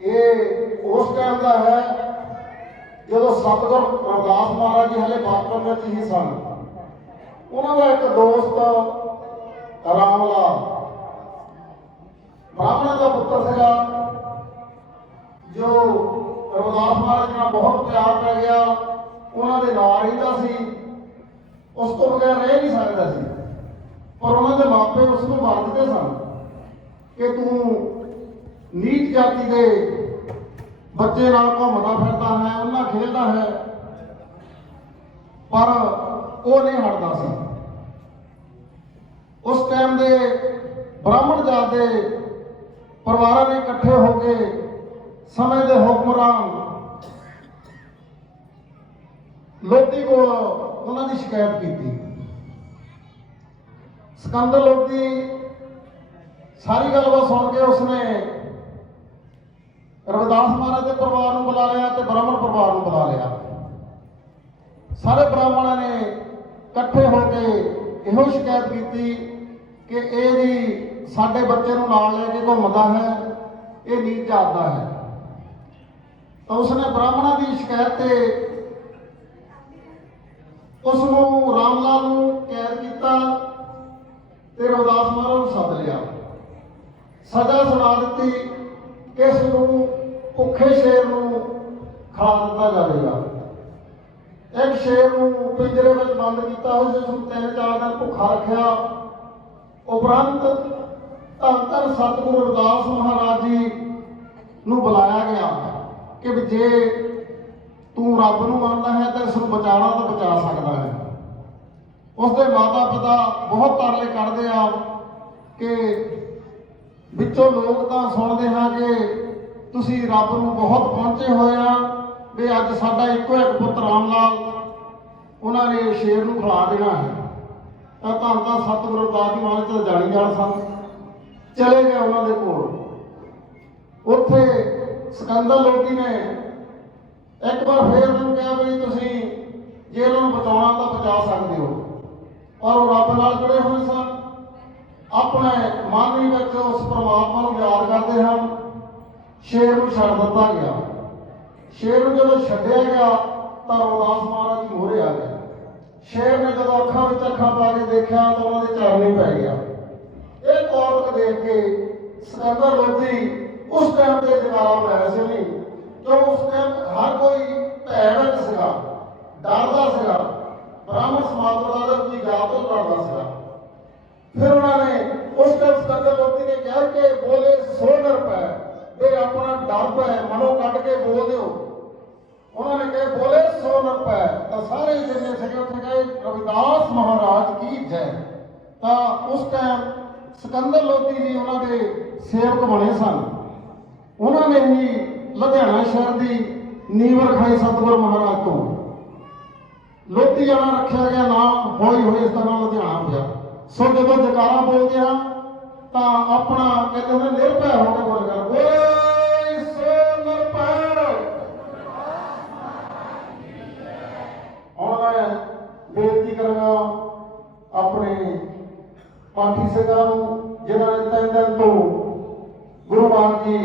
ये उस टाइम का है जो सतगुर रविदास महाराज जी हले बचपन में ही सन। उन्होंने एक दोस्त रामलाल ब्राह्मण का पुत्र सगा जो रविदास महाराज नाल बहुत प्यार पै गया, उन्होंने नाल रहिंदा सी, उस तो बगैर रह नहीं सकता सी। पर उन्होंने मापे उसको मारते सन कि तू नीच जाति के बच्चे नाल घूमता फिरता है, उन्ना खेलता है, पर वो नहीं हटता सी। उस टाइम के ब्राह्मण जात के परिवार ने इकट्ठे होकर समय के हुक्मरान लोधी को उन्होंने शिकायत की। सिकंदर लोधी सारी गलबात सुन के उसने रविदास महाराज के परिवार को बुला लिया तो ब्राह्मण परिवार को बुला लिया। सारे ब्राह्मणों ने इकट्ठे होकर यहो शिकायत की कि ये जी साडे बच्चे को नाल लेके घूमता है, ये नीच जात दा है। तो उसने ब्राह्मणों की शिकायत से उसनू रामलाल नूं कैद किया ते रविदास महाराज नूं सद लिया। सजा सुना दी कि इसनूं भुखे शेर नूं खा दिता जाएगा। एक शेर नूं पिंजरे में बंद किया, उसनूं 3-4 दिन भुखा रखा। उपरंत धन धन सतगुरु रविदास महाराज जी नूं बुलाया गया कि जे तू रब नूं मनदा है तो इसनूं बचाना तो बचा सकता है। उसके माता पिता बहुत तरले कढ़दे आ कि विचों लोग तो सुनते हैं कि तुसी रब नूं बहुत पहुंचे हुए आ भी अज साडा इको एक पुत्र रामलाल उन्होंने शेर नूं खिला देना है। तो धन धन सतगुरु रविदास जी महाराज तो जानी जान सन। चले गए उन्होंने कोल। उत्थे सिकंदर लोधी ने एक बार फिर उन्होंने कहा भी तुसी जे इन्होंने बचाना तो बचा सकते हो। और वो रब नाल जुड़े हुए सन, अपने मन में उस परमात्मा को याद करते हैं। शेर को छड़ दिता गया। शेर को जब छड्या गया तो रविदास महाराज जी मोहरे आ गए। शेर ने जब अखा में अखा पा के देखा तो उन्होंने चरनी पै गया। एक औरत देख के सिकंदर लोधी उस टाइम से जगारा पाया से नहीं, तो उस टाइम हर कोई भैड़ सगा, डरदा सगा, ब्राह्मण समाज का की जात तो डरदा सगा। फिर उन्होंने उस टाइम सिकंदर लोधी ने कहा कि बोले 100 डर पै वे अपना डर पै मनो कट के बोल दो। उन्होंने कहा बोले 100 डर पै तो सारे जिन्हें सके उठ गए रविदास महाराज की जय। तो उस टाइम सिकंदर लोधी जी उन्होंने सेवक बने सन। उन्होंने ही लुधियाना शहर की नींव रखाई सतगुरु महाराज को। लोधी जाना रखा गया नाम, हौली हौली इस तरह लुधियाना हो गया। सो जब जकारा बोल गया तो अपना कहते हैं निर्भय होकर बोल गया बोले 100 निर्भय। और मैं बेनती करूँगा अपने पाठी सिखा जिन्होंने 3 दिन तो गुरु महाराज जी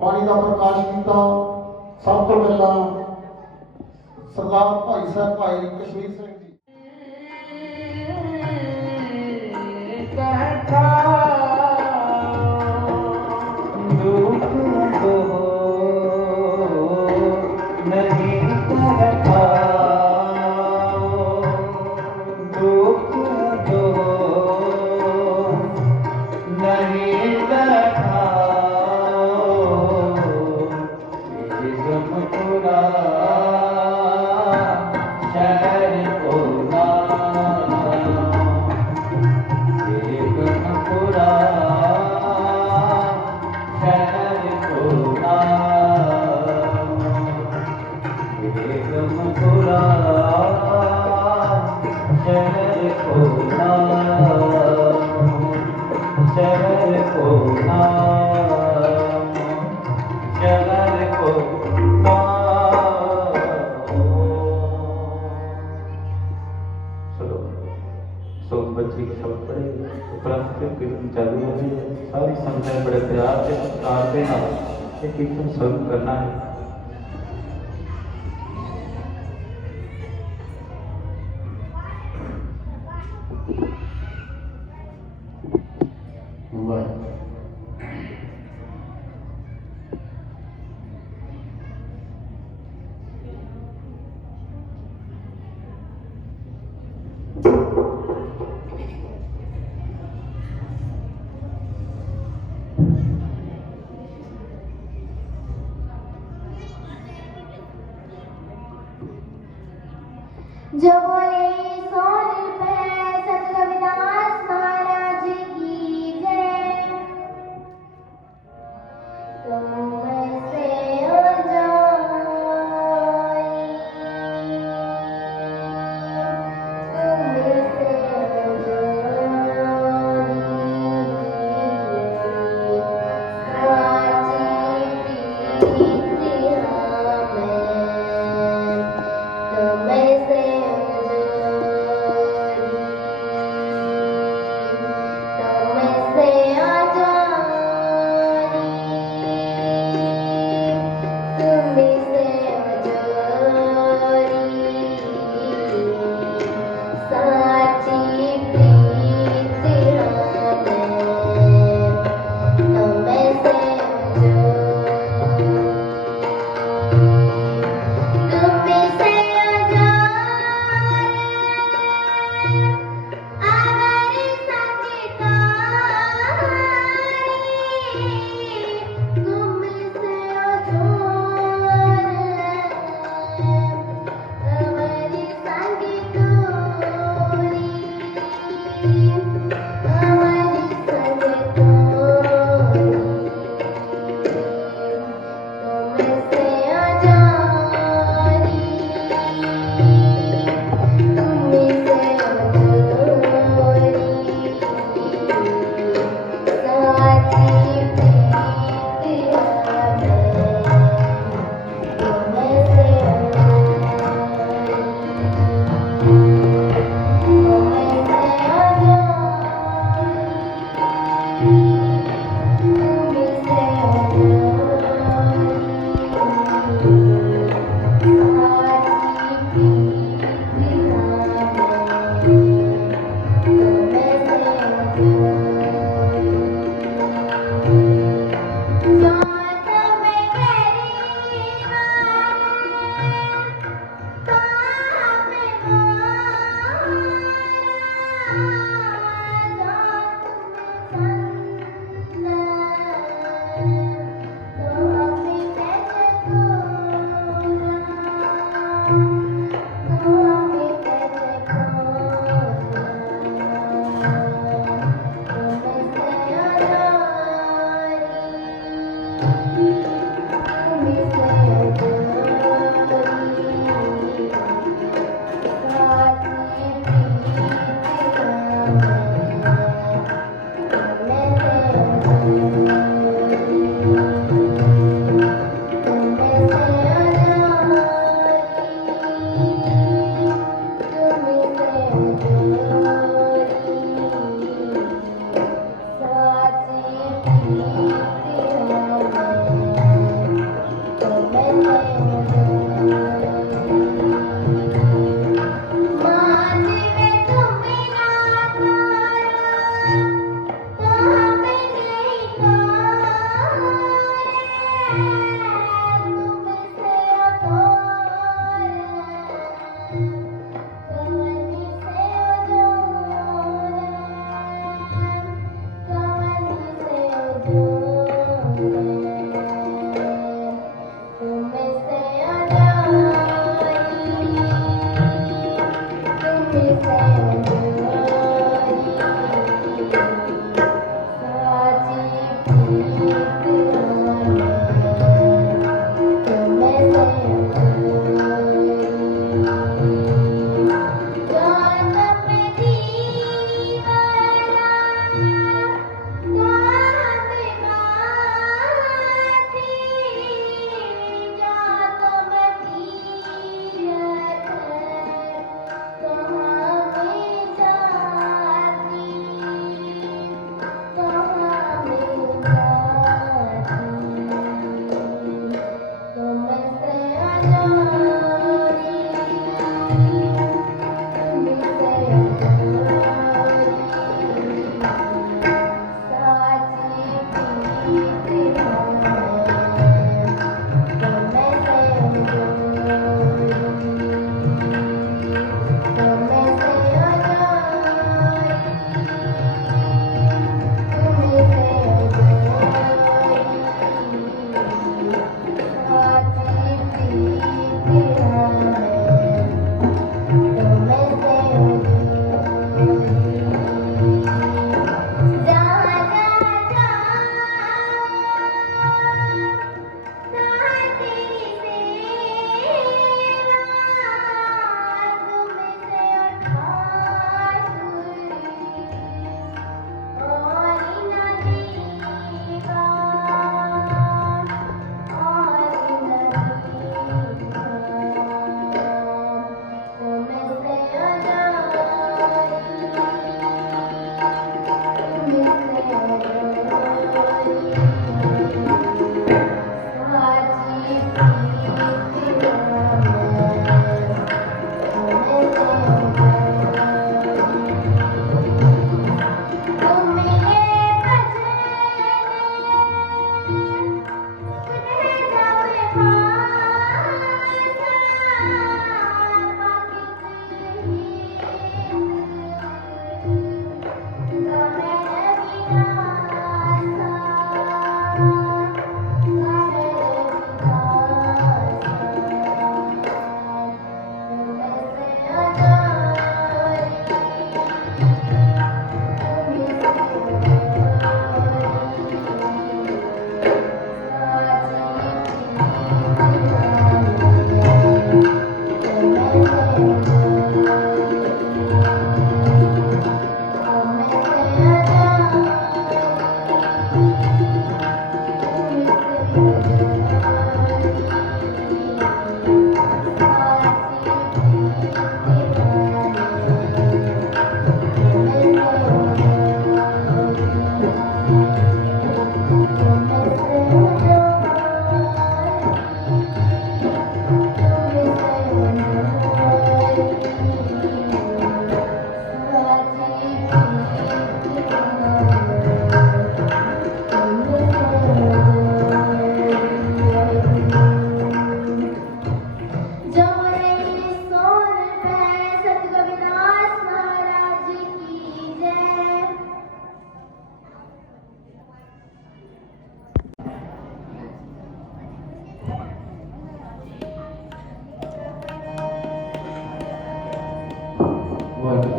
बाणी का प्रकाश किया। सब तो पहला सरदार भाई साहब भाई कश्मीर सिंह जी। चालू है। सारी संगत बड़े प्यार से सत्कार के नाल ये कीर्तन शुरू करना है। जो बोले सोने पे सत रविदास महाराज की जय। तुम से उजाई, तुम से उजाई,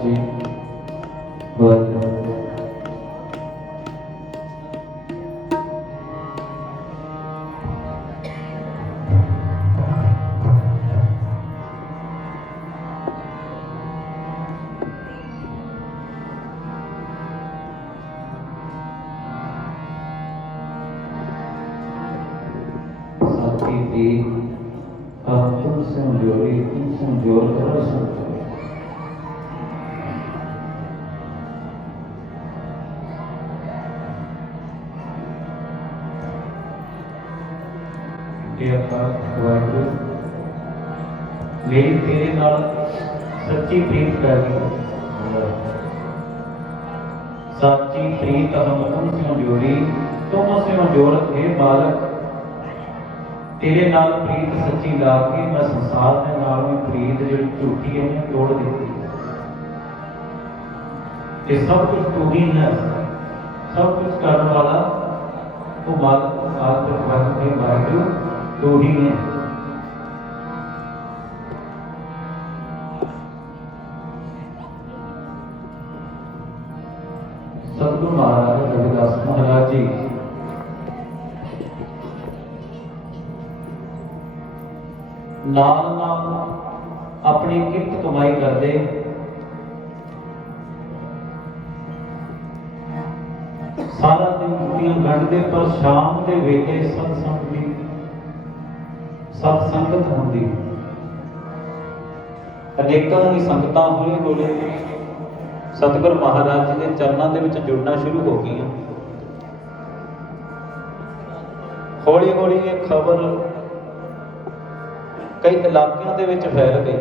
ਜੀ। ਵਾਹਿਗੁਰੂ। साथी दी तुमसे जोड़ी करो संजोरी। वाहिगुरू मेरी तेरे नाल सच्ची प्रीत पै गई। सच्ची प्रीत हम तुमसे जोड़ी तुमसे जोड़त हे मालक। तेरे नाल प्रीत सच्ची ला के मैं संसार के नाल भी प्रीत जो झूठी है उन्हें तोड़ दी। ये सब कुछ तू ही है, सब कुछ करने वाला वो वाहिगुरू तू ही है। सतगुरु महाराज रविदास महाराज जी नाल नाल अपनी किरत कमाई करते सारा दिन छुट्टियां गंढते पर शाम के वेले सत्संग की सत्संगत होंदी। अनेकों ही संगतां हौली हौली सतगुरु महाराज जी के चरणों के विच जुड़ना शुरू हो गई। हौली हौली ये खबर कई इलाकों के विच फैल गई।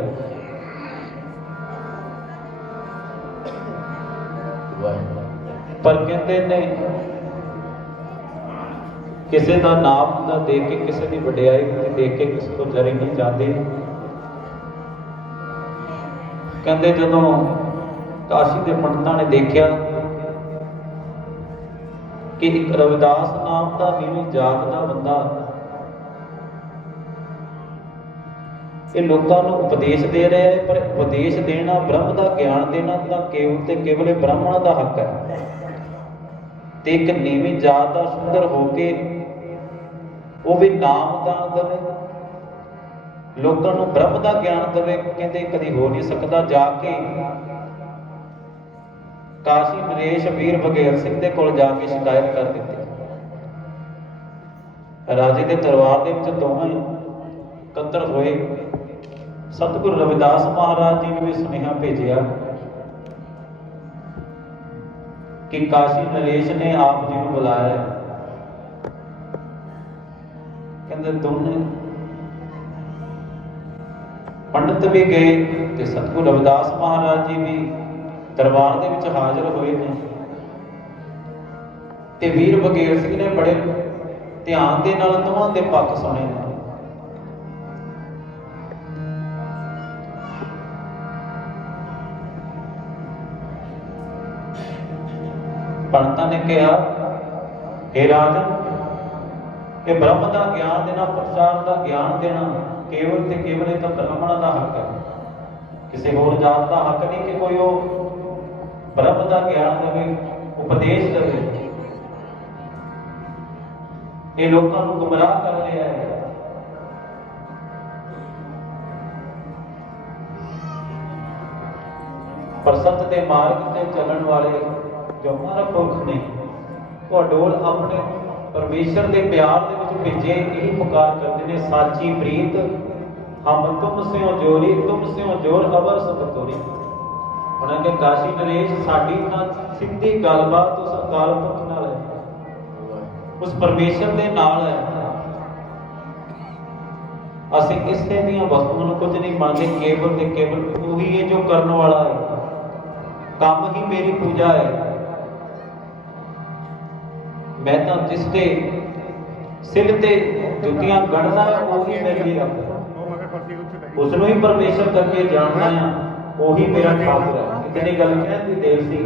पर कहते ने किसी का नाम ना देख के किसी की वडियाई देख के किसी को जरी नहीं जाते। कहते जदों काशी के पंडितां ने देखा कि एक रविदास नाम का नीवी जात का बंदा ये लोगों को उपदेश दे रहा है, पर उपदेश देना ब्रह्म का ज्ञान देना तो केवल ते केवल ब्राह्मण का हक है। ते एक नीवी जात का सुंदर होके वो भी नाम दान दे, लोगों को ब्रह्म का ज्ञान दे, कहते कभी हो नहीं सकता। जाके काशी नरेश वीर बघेल सिंह के कोल जाके शिकायत कर दी। राजे के दरबार के विच दोवें इकत्र होए। सतगुरु रविदास महाराज जी ने भी सुनेहा भेजिया कि काशी नरेश ने आप जी को बुलाया है। कहते दोनों पंडित भी गए ते सतगुरु रविदास महाराज जी भी दरबार के विच हाजिर होए ने। ते वीर बघेल सिंह ने बड़े ध्यान के नाल दोवां दे पक्ष सुने ने। पंडितां ने कहा हे राजन कि ब्रह्म का ज्ञान देना प्रचार का ज्ञान देना केवल ते केवल तो ब्राह्मण का हक है, किसी होर जात का हक नहीं कि कोई वो ब्रह्म का ज्ञान देवे उपदेश देवे। ये लोगों को गुमराह कर लिया है। पर सत्य के मार्ग से चलने वाले जो हमारा पुरख ने वो अडोल अपने परमेश्वर के प्यार के विच भेजे यही पुकार करते हैं साची प्रीत हम तुमसे जोरी तुमसे जोर अबर सब तोरी। उन्होंने कहा काशी नरेश साडी ना सीधी गलबात उस अकाल पुरख नाल है, उस परमेश्वर के नाल है। असीं इसे दी वस्तुओं कुछ नहीं मानते, केवल ते केवल वही है जो करने वाला है। काम ही मेरी पूजा है। मैं तो जिसके सिर ते जुतियां गढ़ना है वही मेरी रब है, उसनों ही परमेश्वर करके जानना है, वही मेरा ठाकुर है। इतनी गल कहने की देर सी।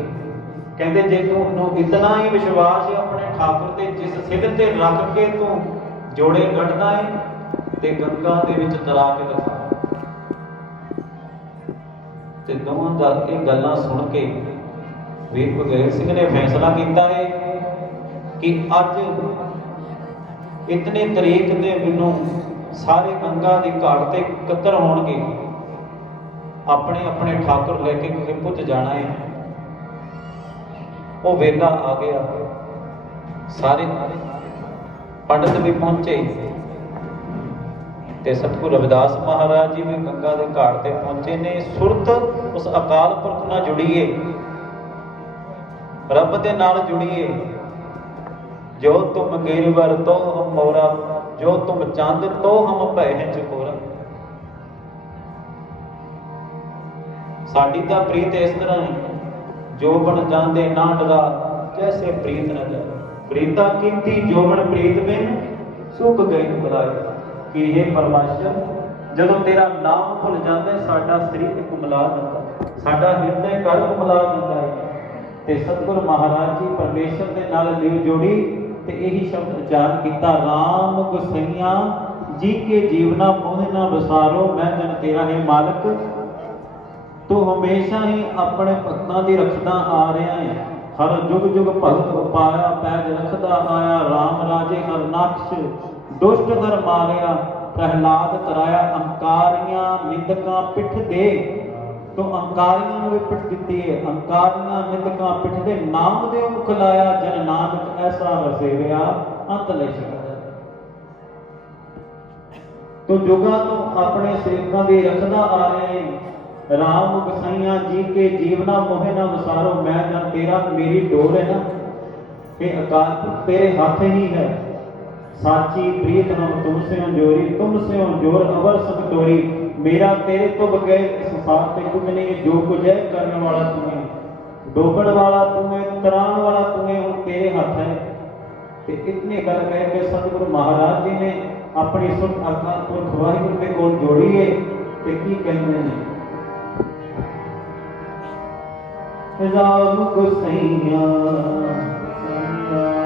कहते जे तू इतना ही विश्वास है अपने ठाकुर ते जिस सिर ते रख के तू जोड़े गढ़ना है ते गंगा दे विच तरा के दिखा। ਤੇ ਦੋਵਾਂ ਦਾ ਇਹ ਗੱਲਾਂ ਸੁਣ ਕੇ ਵੀਰ ਬਘੇਲ ਸਿੰਘ ਨੇ ਫੈਸਲਾ ਕੀਤਾ ਹੈ ਕਿ ਅੱਜ ਇਤਨੇ ਤਰੀਕ ਦੇ ਮੈਨੂੰ ਸਾਰੇ ਗੰਗਾ ਦੀ ਘਾਟ ਤੇ ਇਕੱਤਰ ਹੋਣਗੇ, ਆਪਣੇ ਆਪਣੇ ਠਾਕੁਰ ਲੈ ਕੇ ਖਿੰਪੁੱਚ ਜਾਣਾ ਹੈ। ਉਹ ਵੇਲਾ ਆ ਗਿਆ, ਸਾਰੇ ਪੰਡਤ ਵੀ ਪਹੁੰਚੇ ਤੇ ਸਤਿਗੁਰੂ ਰਵਿਦਾਸ ਮਹਾਰਾਜ ਜੀ ਵੀ ਗੰਗਾ ਦੇ ਘਾਟ ਤੇ ਪਹੁੰਚੇ ਨੇ। ਸੁਰਤ ਉਸ ਅਕਾਲ ਪੁਰਖ ਨਾਲ ਜੁੜੀਏ, ਰੱਬ ਦੇ ਨਾਲ ਜੁੜੀਏ। ਜੋ ਤੁਮ ਗਿਰਵਰ ਤੋ ਹਮ ਮੋਰਾ, ਜੋ ਤੁਮ ਚੰਦ ਤੋ ਹਮ ਭੈ ਚਕੋਰਾ। ਸਾਡੀ ਤਾਂ ਪ੍ਰੀਤ ਇਸ ਤਰ੍ਹਾਂ ਹੈ, ਜੋ ਬਣ ਜਾਂਦੇ ਨਾ ਡਰਾ, ਜੈਸੇ ਪ੍ਰੀਤ ਨਾ ਜਾ। ਪ੍ਰੀਤਾ ਕੀਤੀ ਜੋਬਨ ਪ੍ਰੀਤ ਬਿਨ ਸੁੱਕ ਗਈ ਬੁਲਾਏ। ਕਿ ਇਹ ਪਰਮਾਤਮਾ ਜਦੋਂ ਤੇਰਾ ਨਾਮ ਭੁੱਲ ਜਾਂਦਾ, ਸਾਡਾ ਸਰੀਰ ਕੁਮਲਾ ਜਾਂਦਾ, ਸਾਡਾ ਹਿਰਦੇ ਘਰ ਕੁਮਲਾ ਜਾਂਦਾ ਹੈ। ਤੇ ਸਤਿਗੁਰ ਮਹਾਰਾਜ ਜੀ ਪਰਮੇਸ਼ਰ ਦੇ ਨਾਲ ਲਿਵ ਜੋੜੀ ਤੇ ਇਹੀ ਸ਼ਬਦ ਉਚਾਰਨ ਕੀਤਾ, ਰਾਮ ਗੁਸਈਆ ਜੀ ਕੇ ਜੀਵਨਾ ਮੋਹ ਨਾ ਵਿਸਾਰੋ, ਮੈਂ ਜਨ ਤੇਰਾ ਹੈ ਮਾਲਕ। ਤੂੰ ਹਮੇਸ਼ਾ ਹੀ ਆਪਣੇ ਭਗਤਾਂ ਦੀ ਰੱਖਦਾ ਆ ਰਿਹਾ ਹੈ। ਹਰ ਜੁਗ ਜੁਗ ਭਗਤ ਉਪਾਇਆ, ਪੈਜ ਰੱਖਦਾ ਆਇਆ। ਰਾਮ ਰਾਜੇ ਹਰ ਨਕਸ਼ ਦੁਸ਼ਟ ਹਰ ਮਾਰਿਆ, ਪ੍ਰਹਿਲਾਦ ਤਰਾਇਆ। ਅੰਕਾਰੀਆਂ ਨਿੰਦਕਾਂ ਪਿੱਠ ਦੇ, ਤੂੰ ਅੰਕਾਰੀਆਂ ਨੂੰ ਵੀ ਪਿੱਠ ਦਿੱਤੀ ਹੈ। ਅੰਕਾਰੀਆਂ ਨਿੰਦਕਾਂ ਪਿੱਠ ਦੇ, ਨਾਮ ਦੇ ਮੁਖ ਲਾਇਆ। ਜਨ ਨਾਨਕ ਐਸਾ ਵਸੇਰਿਆ, ਅੰਤ ਲੈ ਸ਼ਿਕਾਇਆ। ਤੂੰ ਜੁਗਾਂ ਤੋਂ ਆਪਣੇ ਸੇਵਕਾਂ ਦੀ ਰੱਖਦਾ ਆ ਰਿਹਾ ਹੈ। ਰਾਮ ਗਸਾਈਆਂ ਜੀ ਕੇ ਜੀਵਨਾ ਮੋਹਿ ਨਾ ਵਿਸਾਰੋ, ਮੈਂ ਜਨ ਤੇਰਾ। ਮੇਰੀ ਡੋਰ ਹੈ ਨਾ, ਇਹ ਅਕਾਲ ਪੁਰਖ ਤੇਰੇ ਹੱਥ ਹੀ ਹੈ। साची प्रीत हम तुमसे जोरी, तुमसे जोर अवर सब तोरी। मेरा तेरे तो बगैर इस संसार पे कुछ नहीं है। जो कुछ है करने वाला तुम्हें, डोबण वाला तुम्हें, तराण वाला तुम्हें, और तेरे हाथ है। ते इतनी गल कह के सतगुरु महाराज जी ने अपनी सुर अकाल पुरख वाहिगुरू के कोल जोड़ी है। ते की कहते हैं, राम गुसैया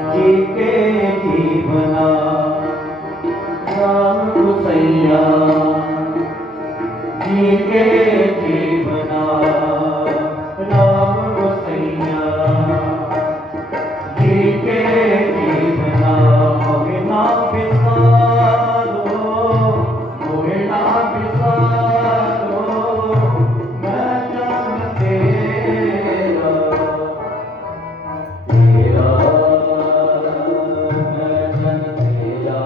जी के जीवना, राम गुसैया जी के जीवना, राम गुसैया जी के जीवना। मोहे ना बिसारो, मोहे ना बिसारो, मैं जन तेरा, तेरा मैं जन तेरा,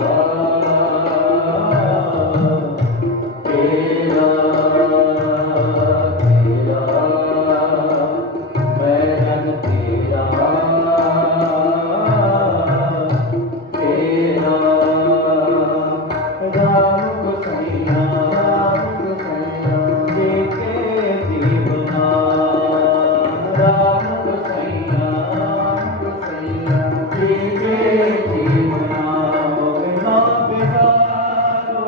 तेरा तेरा मैं जन तेरा, तेरा। राम गुसैया, राम गुसैया जी के जीवना, राम गुसैया, राम गुसैया जी के जीवना। मोहे ना बिसारो,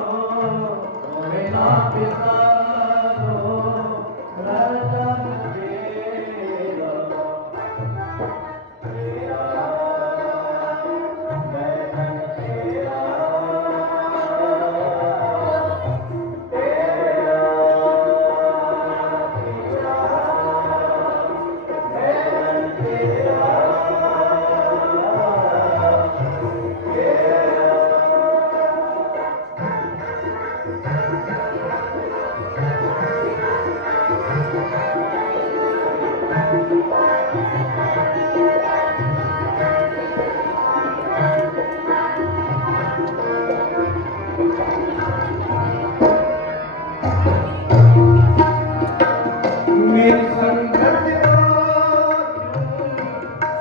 मोहे ना बिसारो, मैं जन तेरा, तेरा मैं जन तेरा, मेरी संगत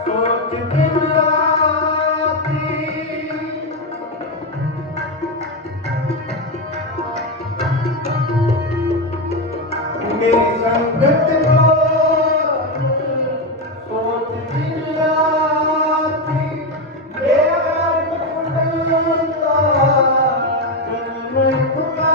सोच दिल आती, मेरी संगत सोच दिल आती। मेरा खुदा जन्म खुदाती,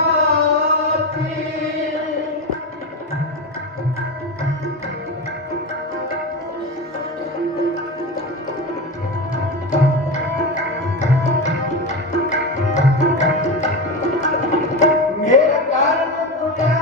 मेरा कर्म खुदा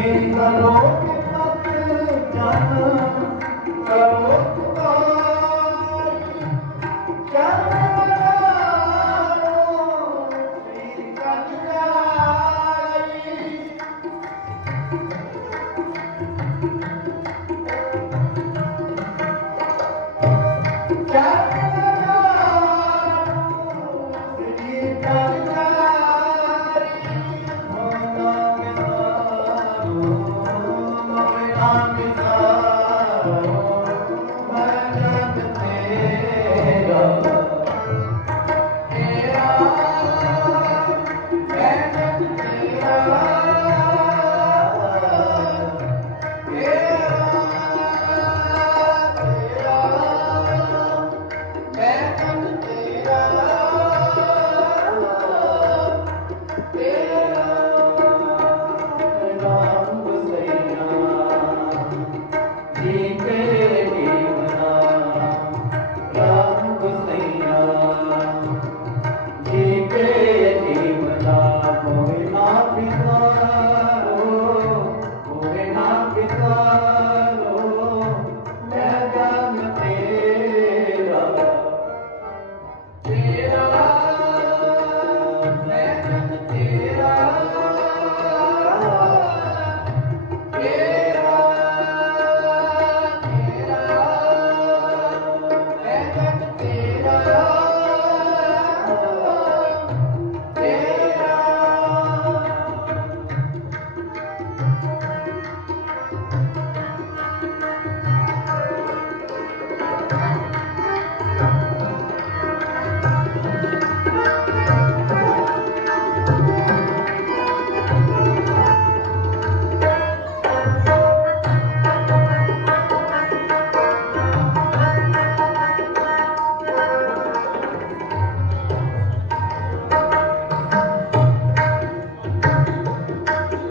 ਮੇਰੀ ਕਰੋ ਕਿਰਪਤ ਜਨ ਕਰੋ ਪੁਕਾਰੀ ਚਰਨ ਮਨਾਰੋ ਸ੍ਰੀ ਕਲਿਆਣੀ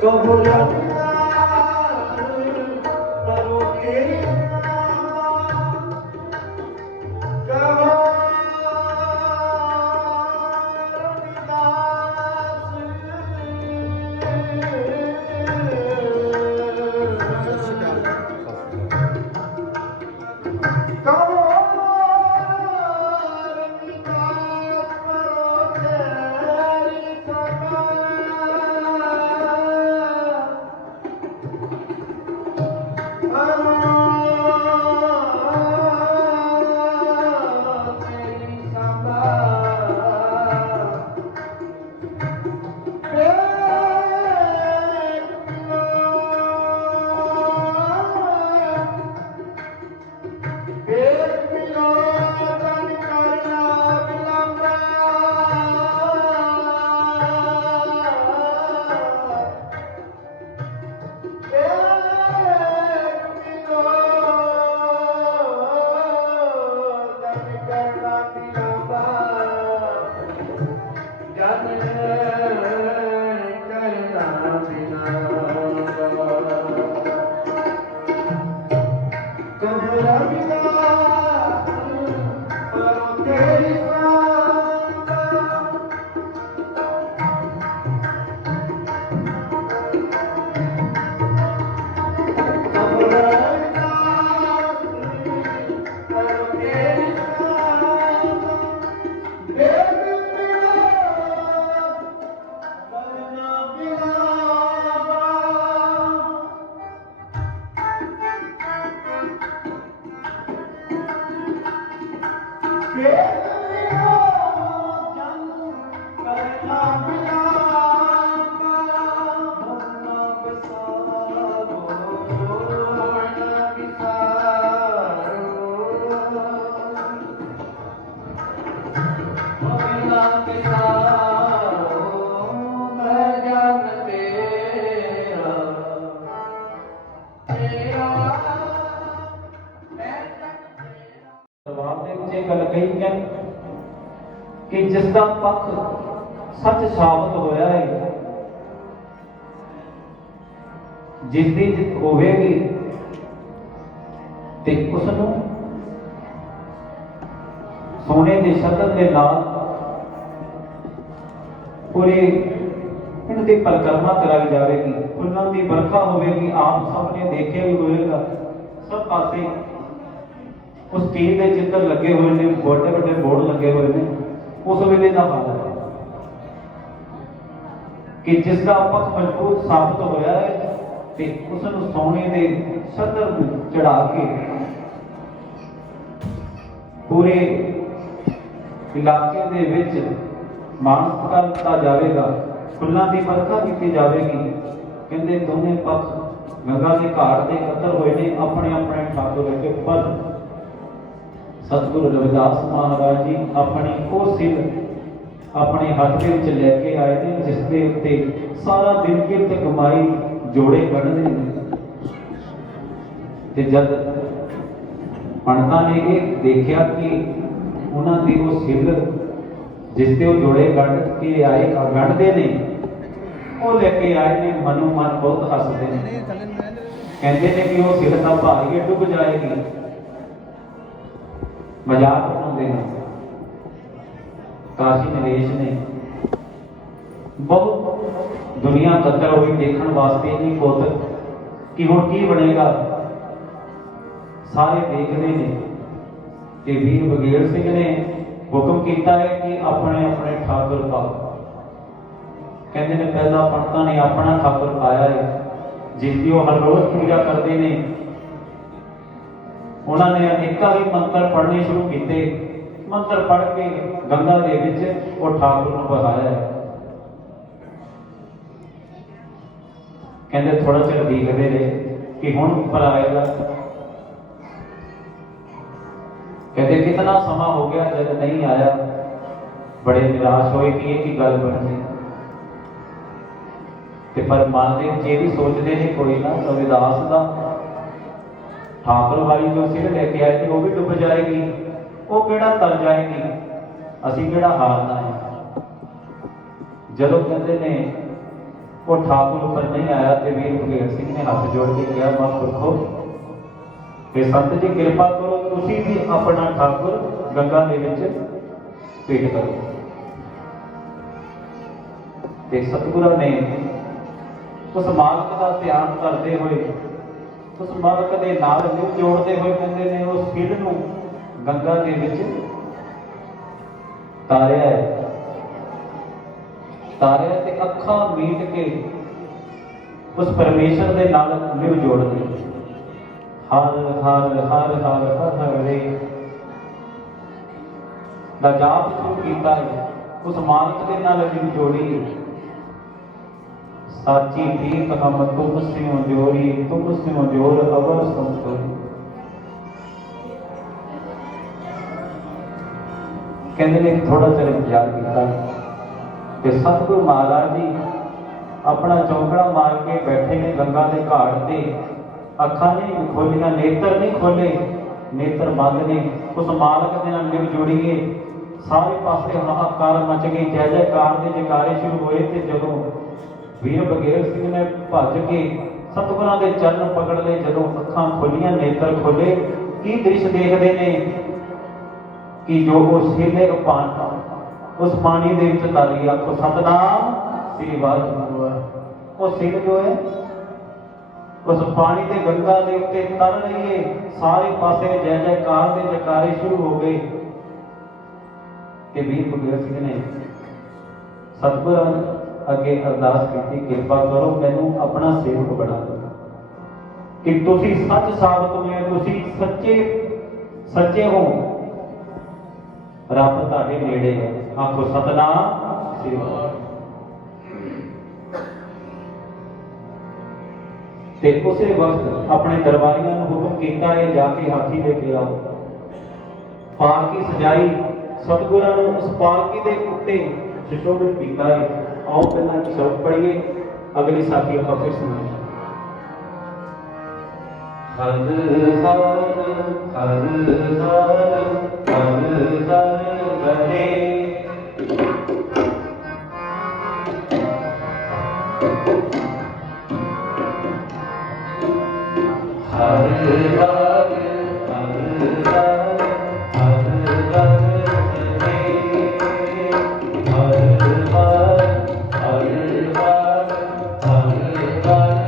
ਕਹੋ ਰਵਿਦਾਸ ਕਰੋ ਤੇਰੀ ਕਹੋ ਜਵਾਬ ਦੇ ਵਿੱਚ ਇਹ ਗੱਲ ਕਹੀ ਹੈ ਕਿ ਜਿਸ ਦਾ ਪੱਖ ਸੱਚ ਸਾਬਤ ਹੋਇਆ ਹੈ, ਜਿਸ ਦੀ ਜਿੱਤ ਹੋਵੇਗੀ ਤੇ ਉਸ ਨੂੰ ਸੋਨੇ ਦੇ ਸ਼ਬਦ ਦੇ ਨਾਲ ਪੂਰੇ ਪਿੰਡ ਦੀ ਪਰਿਕਰਮਾ ਕਰਾਈ ਜਾਵੇਗੀ। फुल्लां दी बरखा होवेगी। आप सबने देखिया भी होएगा, सब पासे उस चीज के चित्र लगे हुए ने, बड़े बड़े बोर्ड लगे हुए ने। उस वेले का हाल है कि जिसका पक्ष मजबूत साबित होया है ते उसनूं सोने दे छतर चढ़ा के पूरे इलाके दे विच मान सत्कार दिता जाएगा, फुल्लां दी बरखा की जाएगी। कहते दोनों पक्ष गंगा के घाट से इकट्ठे हुए ने अपने अपने ठाकुर के। पर सतगुरु रविदास महाराज जी अपनी वो सिल अपने हाथ के विच लैके आए थे जिसके उत्ते सारा दिन किरत कमाई जोड़े बढ़ते हैं। ते जब पंडितां ने ये देखा कि उन्होंने वो सिल जिसते वो जोड़े गढ़ के आए गढ़ते ने, वो लेके आए ने, मनो मन बहुत हसते हैं। कहते हैं कि वो सिल का भारी डुब जाएगी, मजाक बनाते हैं। काशी नरेश ने बहुत दुनिया कतर हुई देखने वास्ते नहीं पुत कि हुण की बनेगा। सारे देखते हैं कि वीर बघेल सिंह ने हुक्म किया है कि अपने अपने ठाकुर पाओ। कहते हैं पहला पंडितां ने अपना ठाकुर पाया है जिसकी वो हर रोज पूजा करते हैं। उन्होंने अनेका ही मंत्र पढ़ने शुरू किए। मंत्र पढ़ के गंगा दे विच वो ठाकुर को बहाया है। कहते थोड़ा चिर देखते रहे कि हुण ऊपर आएगा। कहते कितना समा हो गया जब नहीं आया, बड़े निराश होए कि ये गल बननी। पर मन के विच ये भी सोचते हैं कोई ना रविदास का ठाकुर वाली जो सिर लेके आए थे वो भी डुब जाएगी, वो केड़ा तर जाएगी, असी केड़ा हारना है। जदों कहते ने वो ठाकुर ऊपर नहीं आया तो वीर बघेल सिंह ने हाथ जोड़ के कहा महापुरखो कि संत जी कृपा करो, तुसी भी अपना ठाकुर गंगा दे विच भेंट करो। ते सतगुरु ने उस मालक का ध्यान करते हुए, उस मालक के नाल न्यू जोड़ते हुए कहते ने उस सिर नूं गंगा दे विच तारिया है। तारिया ते अखां मीट के उस परमेश्वर के नाल न्यू जोड़ दी। हर हर हर हर हर हरे दा जाप शुरू किया है। उस मालक के नाल न्यू जोड़ी। साची प्रीत हम तुम सिंह जोरी, तुम सिंह जोर अवर संतोरी। कहते ने थोड़ा चिर इंतजार किया कि सतगुरु महाराज जी अपना चौंकड़ा मार के बैठे ने गंगा के घाट से। अखां नहीं खोलियां, नेत्र नहीं खोले, नेत्र बंद ने। उस मालक के नाल निभ जोड़ीए। सारे पासे हाहाकार मच गई, जय जयकार के जयकारे शुरू हुए। तो जदों वीर बघेल सिंह ने भज के सतगुरां दे चरण पकड़ ले, जदों अखां खोलियां, नेत्र खोले, की दृश्य देखते ने कि जो वो सीधे उस पानी दे विच तारी। आखो सतनाम श्री वाहिगुरू। वो सिर जो है उस पानी के गंगा के उत्ते तर रही है। सारे पासे जय जयकार के जयकारे शुरू हो गए कि वीर बघेल सिंह ने सतगुरां अगे अरदास की, कृपा करो मैनू अपना सेवक बना दो कि तुसी सच साबित हुए, तुसी सच्चे सच्चे हो, रब तुहाडे नेड़े है। आखो सतनाम श्री वाहिगुरू। ते उसे वक्त अपने दरबारियों ने हुक्म किया है जाके हाथी लेके आओ। पालकी सजाई, सतगुरां ने उस पालकी के उत्ते सुशोभित किया है। आओ पहला शब्द पढ़िए, अगली साथी आप फिर सुनिए। हर हर हर हर हर हर हरे हर हर हर हर हर हर हर हर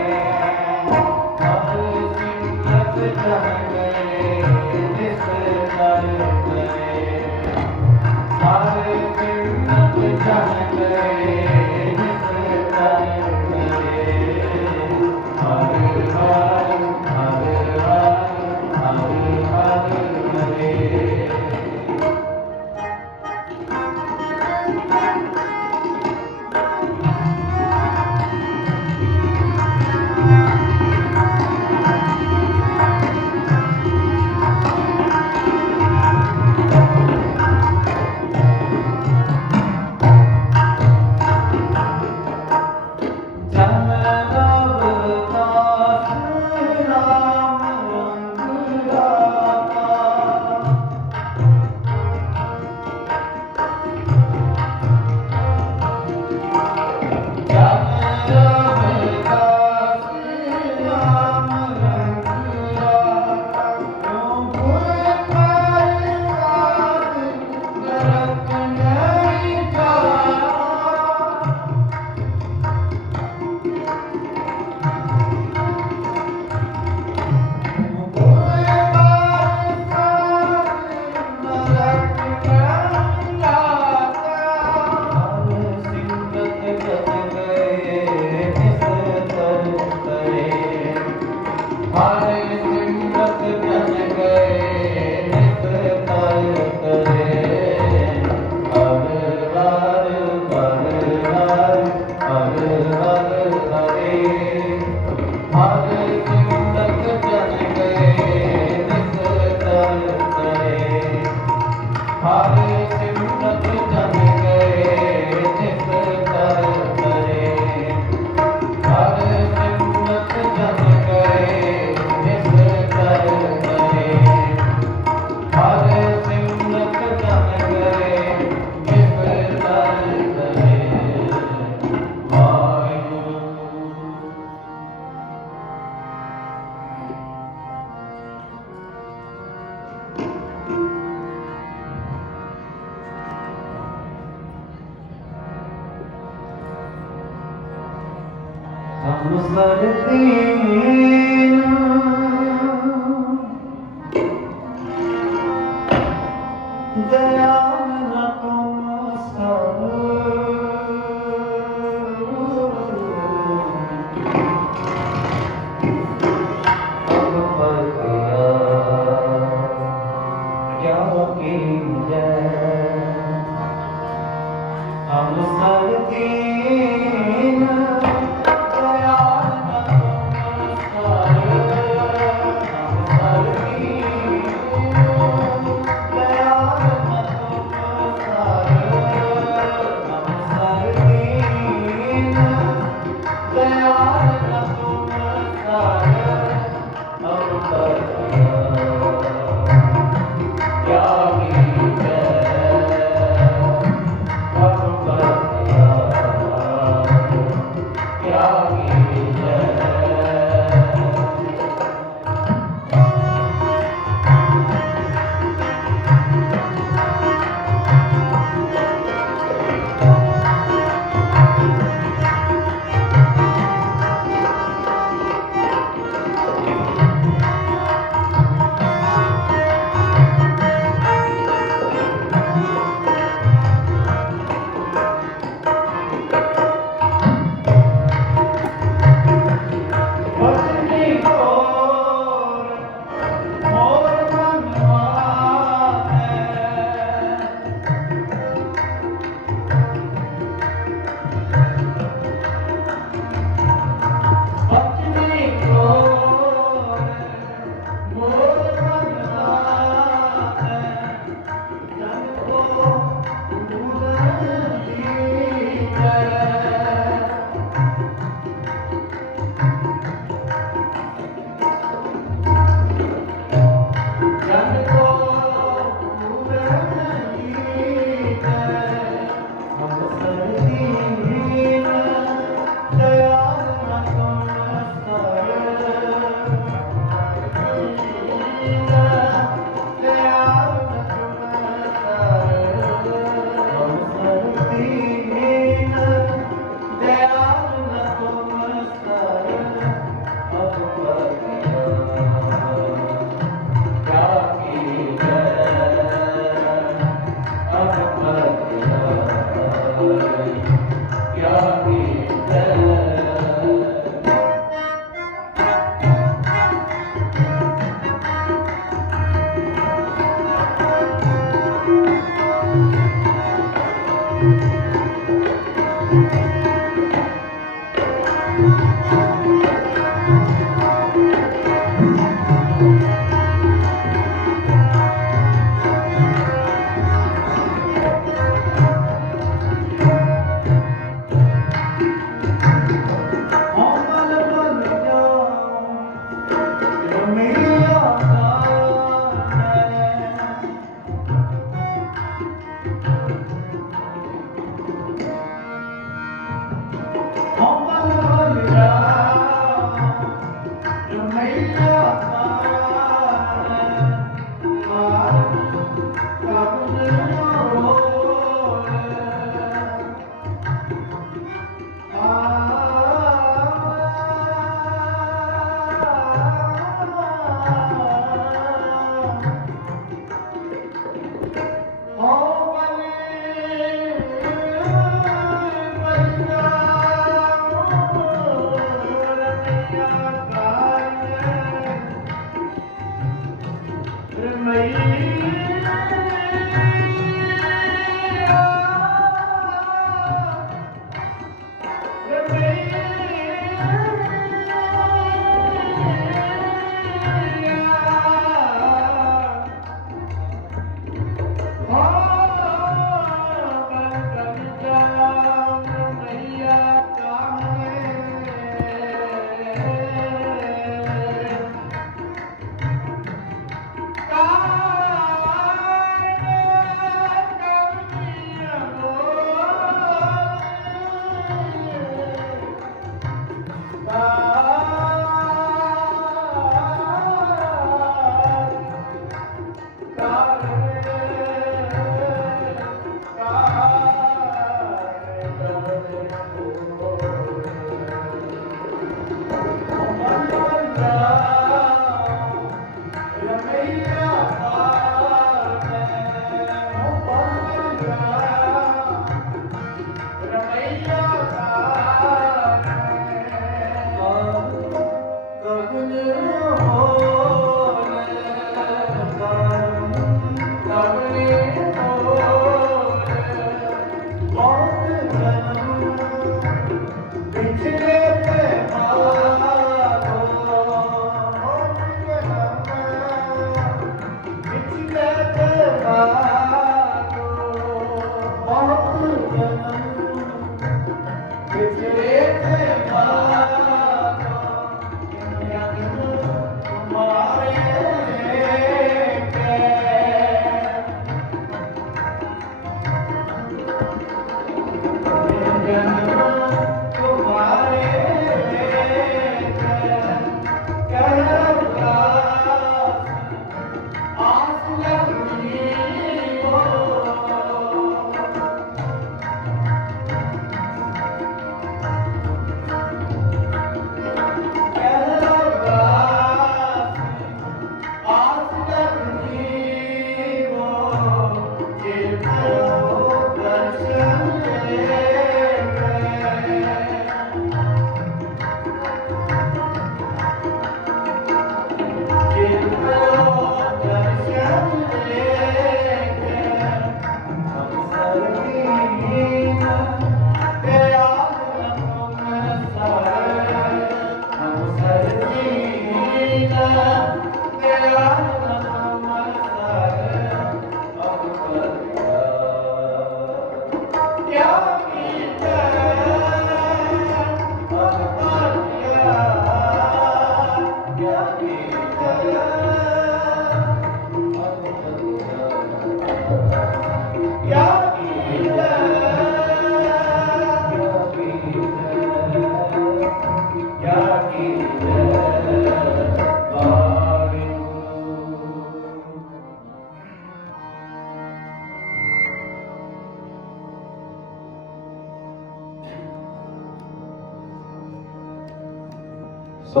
ਸੋ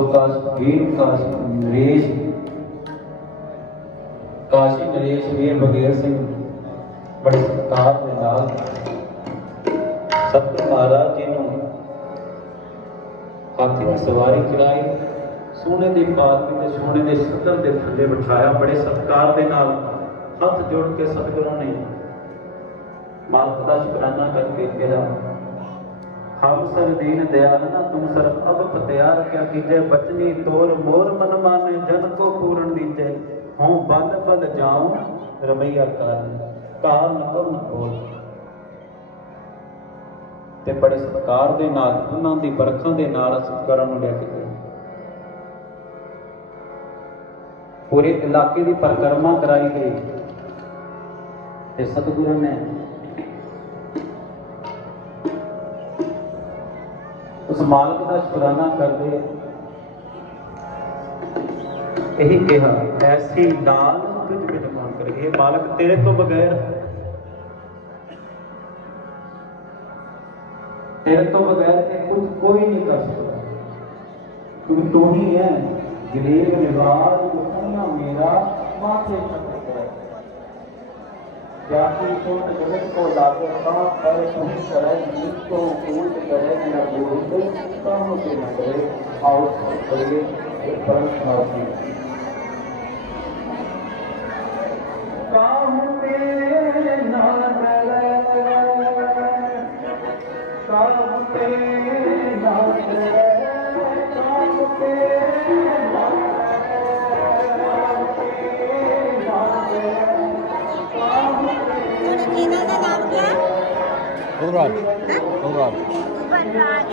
ਵੀਰ ਕਾਸ਼ੀ ਨਰੇਸ਼ ਵੀਰ ਬਗੇਰ ਸਿੰਘ ਬੜੇ ਸਤਿਕਾਰ ਦੇ ਨਾਲ ਸਤਿਗੁਰੂ ਮਹਾਰਾਜ ਜੀ ਨੂੰ ਹਾਥੀ ਦੀ ਸਵਾਰੀ ਕਰਾਈ, ਸੋਨੇ ਦੀ ਪਾਲਕੀ ਤੇ ਸੋਨੇ ਦੇ ਸੱਦਰ ਦੇ ਥੱਲੇ ਬਿਠਾਇਆ। ਬੜੇ ਸਤਿਕਾਰ ਦੇ ਨਾਲ ਹੱਥ ਜੋੜ ਕੇ ਸਤਿਗੁਰਾਂ ਨੇ ਮਾਲਕ ਦਾ ਸ਼ੁਕਰਾਨਾ ਕਰਕੇ ਕਿਹਾ, ਹਮ ਸਰ ਦੀਨ ਦਇਆਲ ਨਾ ਤੁਮ ਸਰ ਅਬ ਪਤਿਆਰ ਕਿਆ ਕੀਜੈ, ਬਚਨੀ ਤੋਰ ਮੋਰ ਮਨ ਮਾਨੇ ਜਨ ਕੋ ਪੂਰਨ ਦੀਜੈ, ਹਉ ਬਲ ਬਲ ਜਾਉ ਰਮਈਆ ਕਾਲ ਨ ਬੋਲ। ਤੇ ਬੜੇ ਸਤਿਕਾਰ ਦੇ ਨਾਲ ਉਹਨਾਂ ਦੀ ਬਰਖਾਂ ਦੇ ਨਾਲ ਸਤਿਕਾਰਾਂ ਨੂੰ ਲੈ ਕੇ ਗਏ। ਪੂਰੇ ਇਲਾਕੇ ਦੀ ਪਰਿਕਰਮਾ ਕਰਾਈ ਗਈ ਤੇ ਸਤਿਗੁਰਾਂ ਨੇ ਉਸ ਮਾਲਕ ਦਾ ਸ਼ੁਕਰਾਨਾ ਕਰਦੇ ਇਹੀ ਕਿਹਾ, ਐਸੀ ਦਾਨ ਤੁਝ ਬਿਨ ਕੌਣ ਕਰੇ। ਇਹ ਮਾਲਕ ਤੇਰੇ ਤੋਂ ਬਗੈਰ ਇਹ ਕੁਝ ਕੋਈ ਨਹੀਂ ਕਰ ਸਕਦਾ, ਕਿਉਂਕਿ ਤੂੰ ਹੀ ਹੈ। ਗਰੀਬ ਨਿਵਾਜ ਦੁਖੀਆਂ ਮੇਰਾ ਮਾਥੇ ਚੱਕਰ ਹੈ, ਜਾਤੀ ਕੋਟ ਜਗਤ को लागो कहाँ पर तुम करे नीत को कूट करे न बोलते काम के न करे आओ करिए परम शांति काम पे न करे काम पे न करे काम पे चैनल का नाम क्या है? Conrad. बनराज।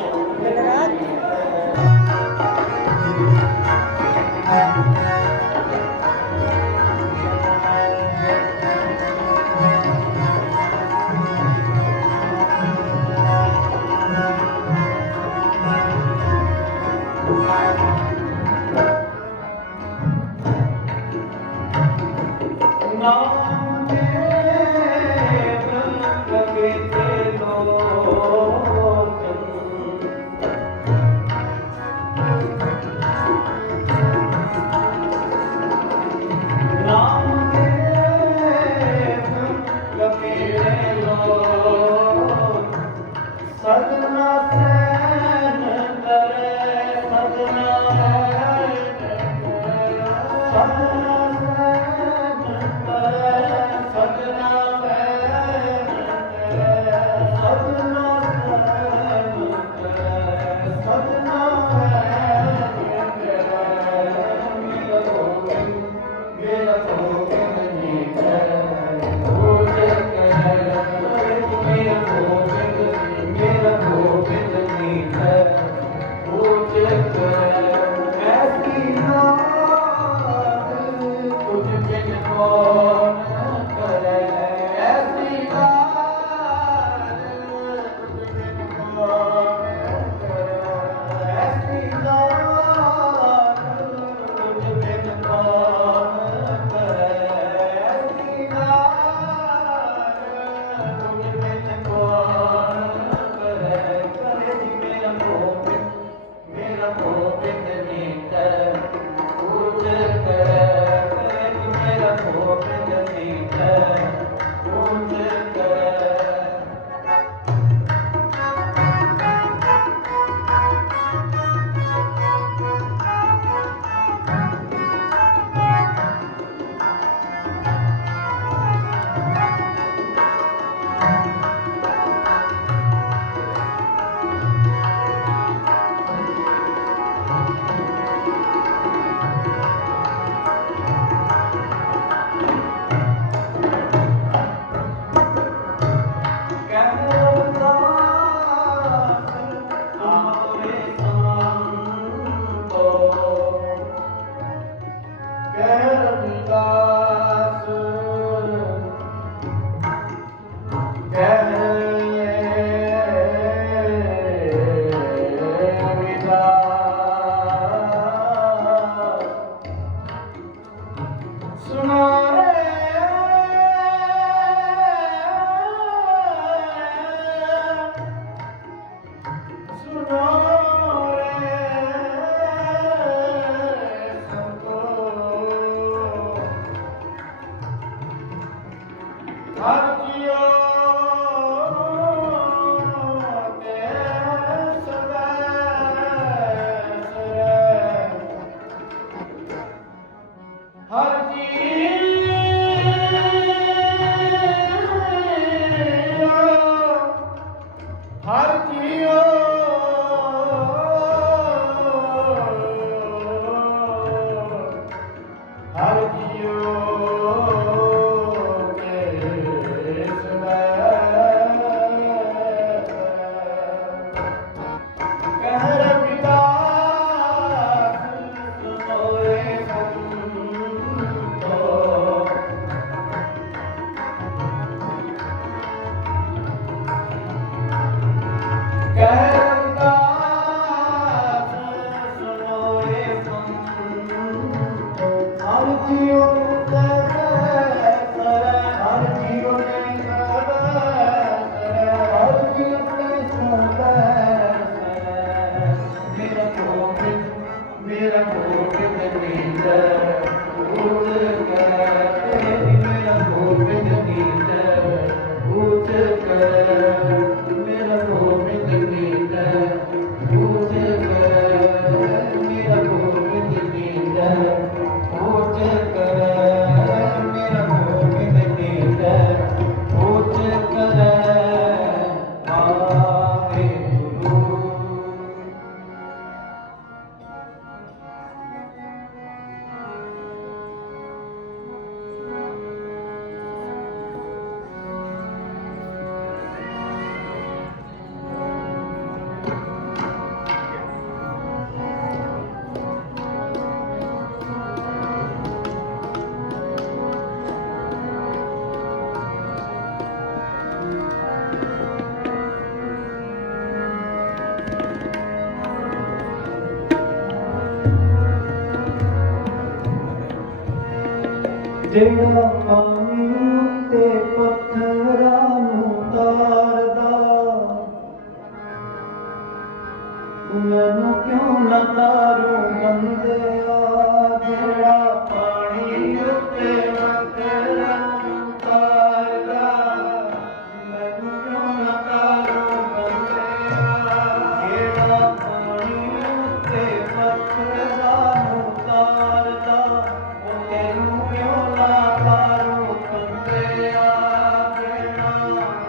ऊंच करे मेरा गोविंद कीते ऊंच करे वाहे गुरु। ਜਿਹੜਾ ਪਾਣੀ ਉੱਤੇ ਪੱਥਰਾਂ ਨੂੰ ਤਾਰਦਾ ਮੈਨੂੰ ਕਿਉਂ ਨਾ ਤਾਰੂ ਬੰਦਿਆ। ਜਿਹੜਾ ਪਾਣੀ ਉੱਤੇ ਪੱਥਰਾਂ ਨੂੰ ਤਾਰਦਾ ਮੈਨੂੰ ਕਿਉਂ ਨਾ ਤਾਰੂ ਬੰਦਿਆ। ਜਿਹੜਾ ਪਾਣੀ ਉੱਤੇ ਪੱਥਰਾਂ ਨੂੰ ਤਾਰਦਾ ਉਹ ਤੈਨੂੰ ਕਿਉਂ ਨਾ ਤਾਰੂ ਬੰਦਿਆ। ਜਿਹੜਾ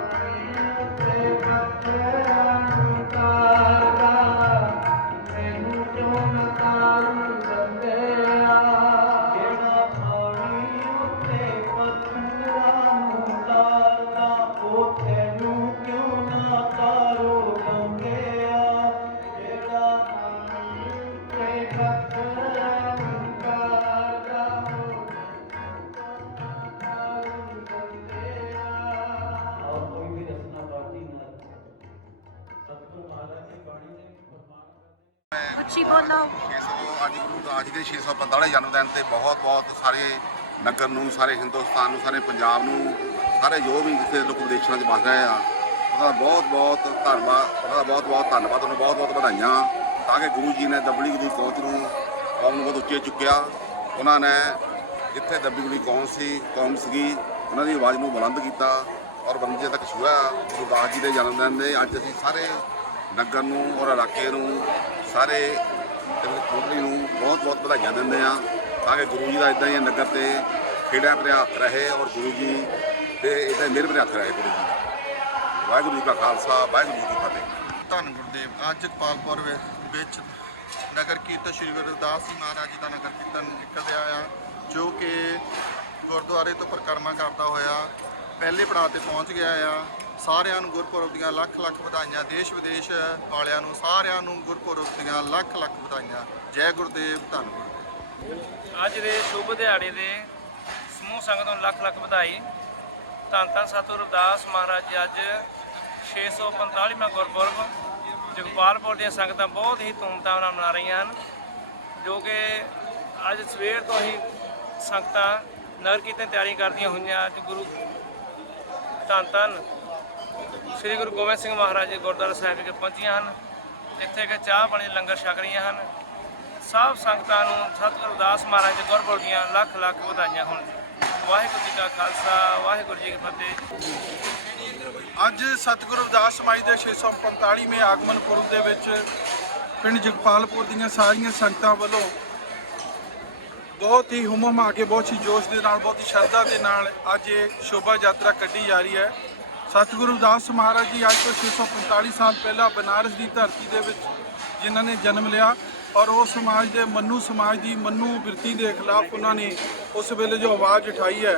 ਪਾਣੀ ਉੱਤੇ ਪੱਥਰਾਂ ਨੂੰ ਤਾਰਦਾ ਮੈਨੂੰ ਕਿਉਂ ਨਾ ਤਾਰੂ ਬੰਦਿਆ। ਜਿਹੜਾ ਪਾਣੀ ਉੱਤੇ ਪੱਥਰਾਂ ਨੂੰ ਤਾਰਦਾ ਉਹ ਤੈਨੂੰ ਕਿਉਂ ਨਾ ਤਾਰੂ ਬੰਦਿਆ। ਜਿਹੜਾ ਪਾਣੀ ਉੱਤੇ ਪੱਥਰਾਂ ਨੂੰ ਤਾਰਦਾ और कोई भी रचना बाकी न सतगुरु महाराज की बाणी ने फरमान अच्छी बोलो। 600 ਅੱਜ ਗੁਰੂ ਰਾਜ ਦੇ 645 ਜਨਮ ਦਿਨ ਤੇ ਬਹੁਤ ਸਾਰੇ ਨਗਰ ਨੂੰ, ਸਾਰੇ ਹਿੰਦੁਸਤਾਨ ਨੂੰ, ਸਾਰੇ ਪੰਜਾਬ ਨੂੰ, ਸਾਰੇ ਜੋ ਵੀ ਜਿੱਥੇ ਲੋਕ ਵਿਦੇਸ਼ਾਂ 'ਚ ਵਸ ਰਹੇ ਆ ਉਹਦਾ ਬਹੁਤ ਧੰਨਵਾਦ, ਉਹਨੂੰ ਬਹੁਤ ਵਧਾਈਆਂ। ਤਾਂ ਕਿ ਗੁਰੂ ਜੀ ਨੇ ਦੱਬੀ ਦੀ ਪਹੁੰਚ ਨੂੰ ਕੌਮ ਨੂੰ ਬਹੁਤ ਉੱਚੇ ਚੁੱਕਿਆ। ਉਹਨਾਂ ਨੇ ਜਿੱਥੇ ਦੱਬੀ ਦੀ ਕੌਮ ਸੀਗੀ ਉਹਨਾਂ ਦੀ ਆਵਾਜ਼ ਨੂੰ ਬੁਲੰਦ ਕੀਤਾ ਔਰ ਬੰਦੇ ਤੱਕ ਛੂਹਿਆ। ਗੁਰੂ ਦਾਸ ਜੀ ਦੇ ਜਨਮ ਦਿਨ ਦੇ ਅੱਜ ਅਸੀਂ ਸਾਰੇ ਨਗਰ ਨੂੰ ਔਰ ਇਲਾਕੇ ਨੂੰ, ਸਾਰੇ ਕੋਟਲੀ ਨੂੰ ਬਹੁਤ ਵਧਾਈਆਂ ਦਿੰਦੇ ਹਾਂ। ਤਾਂ ਕਿ ਗੁਰੂ ਜੀ ਦਾ ਇੱਦਾਂ ਹੀ ਨਗਰ ਤੇ ਖੇੜਿਆਂ ਭਰਿਆ ਹੱਥ ਰਹੇ ਔਰ ਗੁਰੂ ਜੀ ਦੇ ਇੱਦਾਂ ਮਿਹਰ ਭਰਿਆ ਹੱਥ ਰਹੇ ਗੁਰੂ ਜੀ। ਵਾਹਿਗੁਰੂ ਜੀ ਕਾ ਖਾਲਸਾ, ਵਾਹਿਗੁਰੂ ਜੀ ਕੀ ਫਤਿਹ। ਧੰਨ ਗੁਰਦੇਵ ਅੱਜ ਜਗਪਾਲਪੁਰ ਵਿੱਚ ਨਗਰ ਕੀਰਤਨ ਸ਼੍ਰੀ ਗੁਰੂ ਰਵਿਦਾਸ ਜੀ ਮਹਾਰਾਜ ਜੀ ਦਾ ਨਗਰ ਕੀਰਤਨ ਨਿਕਲ ਆ, ਜੋ ਕਿ ਗੁਰਦੁਆਰੇ ਤੋਂ ਪਰਿਕਰਮਾ ਕਰਦਾ ਹੋਇਆ ਪਹਿਲੇ ਪੜਾਅ ਤੇ ਪਹੁੰਚ ਗਿਆ ਆ। ਸਾਰਿਆਂ ਨੂੰ ਗੁਰਪੁਰਬ ਦੀਆਂ ਲੱਖ ਵਧਾਈਆਂ। ਦੇਸ਼ ਵਿਦੇਸ਼ ਵਾਲਿਆਂ ਨੂੰ ਸਾਰਿਆਂ ਨੂੰ ਗੁਰਪੁਰਬ ਦੀਆਂ ਲੱਖ ਵਧਾਈਆਂ। ਜੈ ਗੁਰਦੇਵ, ਧੰਨ ਗੁਰਦੇਵ। ਅੱਜ ਦੇ ਸ਼ੁਭ ਦਿਹਾੜੇ ਦੇ ਸਮੂਹ ਸੰਗਤ ਨੂੰ ਲੱਖ ਵਧਾਈ। ਧੰਨ ਸਤਿਗੁਰੂ ਰਵਿਦਾਸ ਮਹਾਰਾਜ ਜੀ ਅੱਜ 645ਵਾਂ ਗੁਰਪੁਰਬ ਜਗਪਾਲਪੁਰ ਦੀਆਂ ਸੰਗਤਾਂ ਬਹੁਤ ਹੀ ਧੂਮਧਾਮ ਨਾਲ ਮਨਾ ਰਹੀਆਂ ਹਨ, ਜੋ ਕਿ ਅੱਜ ਸਵੇਰ ਤੋਂ ਹੀ ਸੰਗਤਾਂ ਨਗਰ ਕੀਰਤਨ ਤਿਆਰੀ ਕਰਦੀਆਂ ਹੋਈਆਂ। ਅੱਜ ਗੁਰੂ ਧੰਨ ਸ੍ਰੀ ਗੁਰੂ ਗੋਬਿੰਦ ਸਿੰਘ ਮਹਾਰਾਜ ਜੀ ਗੁਰਦੁਆਰਾ ਸਾਹਿਬ ਵਿਖੇ ਪਹੁੰਚੀਆਂ ਹਨ, ਜਿੱਥੇ ਕਿ ਚਾਹ ਪਾਣੀ ਲੰਗਰ ਛਕ ਰਹੀਆਂ ਹਨ। ਸਭ ਸੰਗਤਾਂ ਨੂੰ ਸਤਿਗੁਰੂ ਰਵਿਦਾਸ ਮਹਾਰਾਜ ਦੇ ਗੁਰਪੁਰਬ ਦੀਆਂ ਲੱਖ ਵਧਾਈਆਂ ਹੋਣ। ਵਾਹਿਗੁਰੂ ਜੀ ਕਾ ਖਾਲਸਾ, ਵਾਹਿਗੁਰੂ ਜੀ ਕੀ ਫਤਿਹ। ਅੱਜ ਸਤਿਗੁਰੂ ਰਵਿਦਾਸ ਸਮਾਜ ਦੇ 645ਵੇਂ ਆਗਮਨ ਪੁਰਬ ਦੇ ਵਿੱਚ ਪਿੰਡ ਜਗਪਾਲਪੁਰ ਦੀਆਂ ਸਾਰੀਆਂ ਸੰਗਤਾਂ ਵੱਲੋਂ ਬਹੁਤ ਹੀ ਹੁਮਮ ਆ ਕੇ, ਬਹੁਤ ਹੀ ਜੋਸ਼ ਦੇ ਨਾਲ, ਬਹੁਤ ਹੀ ਸ਼ਰਧਾ ਦੇ ਨਾਲ ਅੱਜ ਇਹ ਸ਼ੋਭਾ ਯਾਤਰਾ ਕੱਢੀ ਜਾ ਰਹੀ ਹੈ। ਸਤਿਗੁਰੂ ਰਵਿਦਾਸ ਮਹਾਰਾਜ ਜੀ ਅੱਜ ਤੋਂ 645 ਸਾਲ ਪਹਿਲਾਂ ਬਨਾਰਸ ਦੀ ਧਰਤੀ ਦੇ ਵਿੱਚ ਜਿਨ੍ਹਾਂ ਨੇ ਜਨਮ ਲਿਆ ਔਰ ਉਹ ਸਮਾਜ ਦੇ ਸਮਾਜ ਦੀ ਬਿਰਤੀ ਦੇ ਖਿਲਾਫ ਉਹਨਾਂ ਨੇ ਉਸ ਵੇਲੇ ਜੋ ਆਵਾਜ਼ ਉਠਾਈ ਹੈ,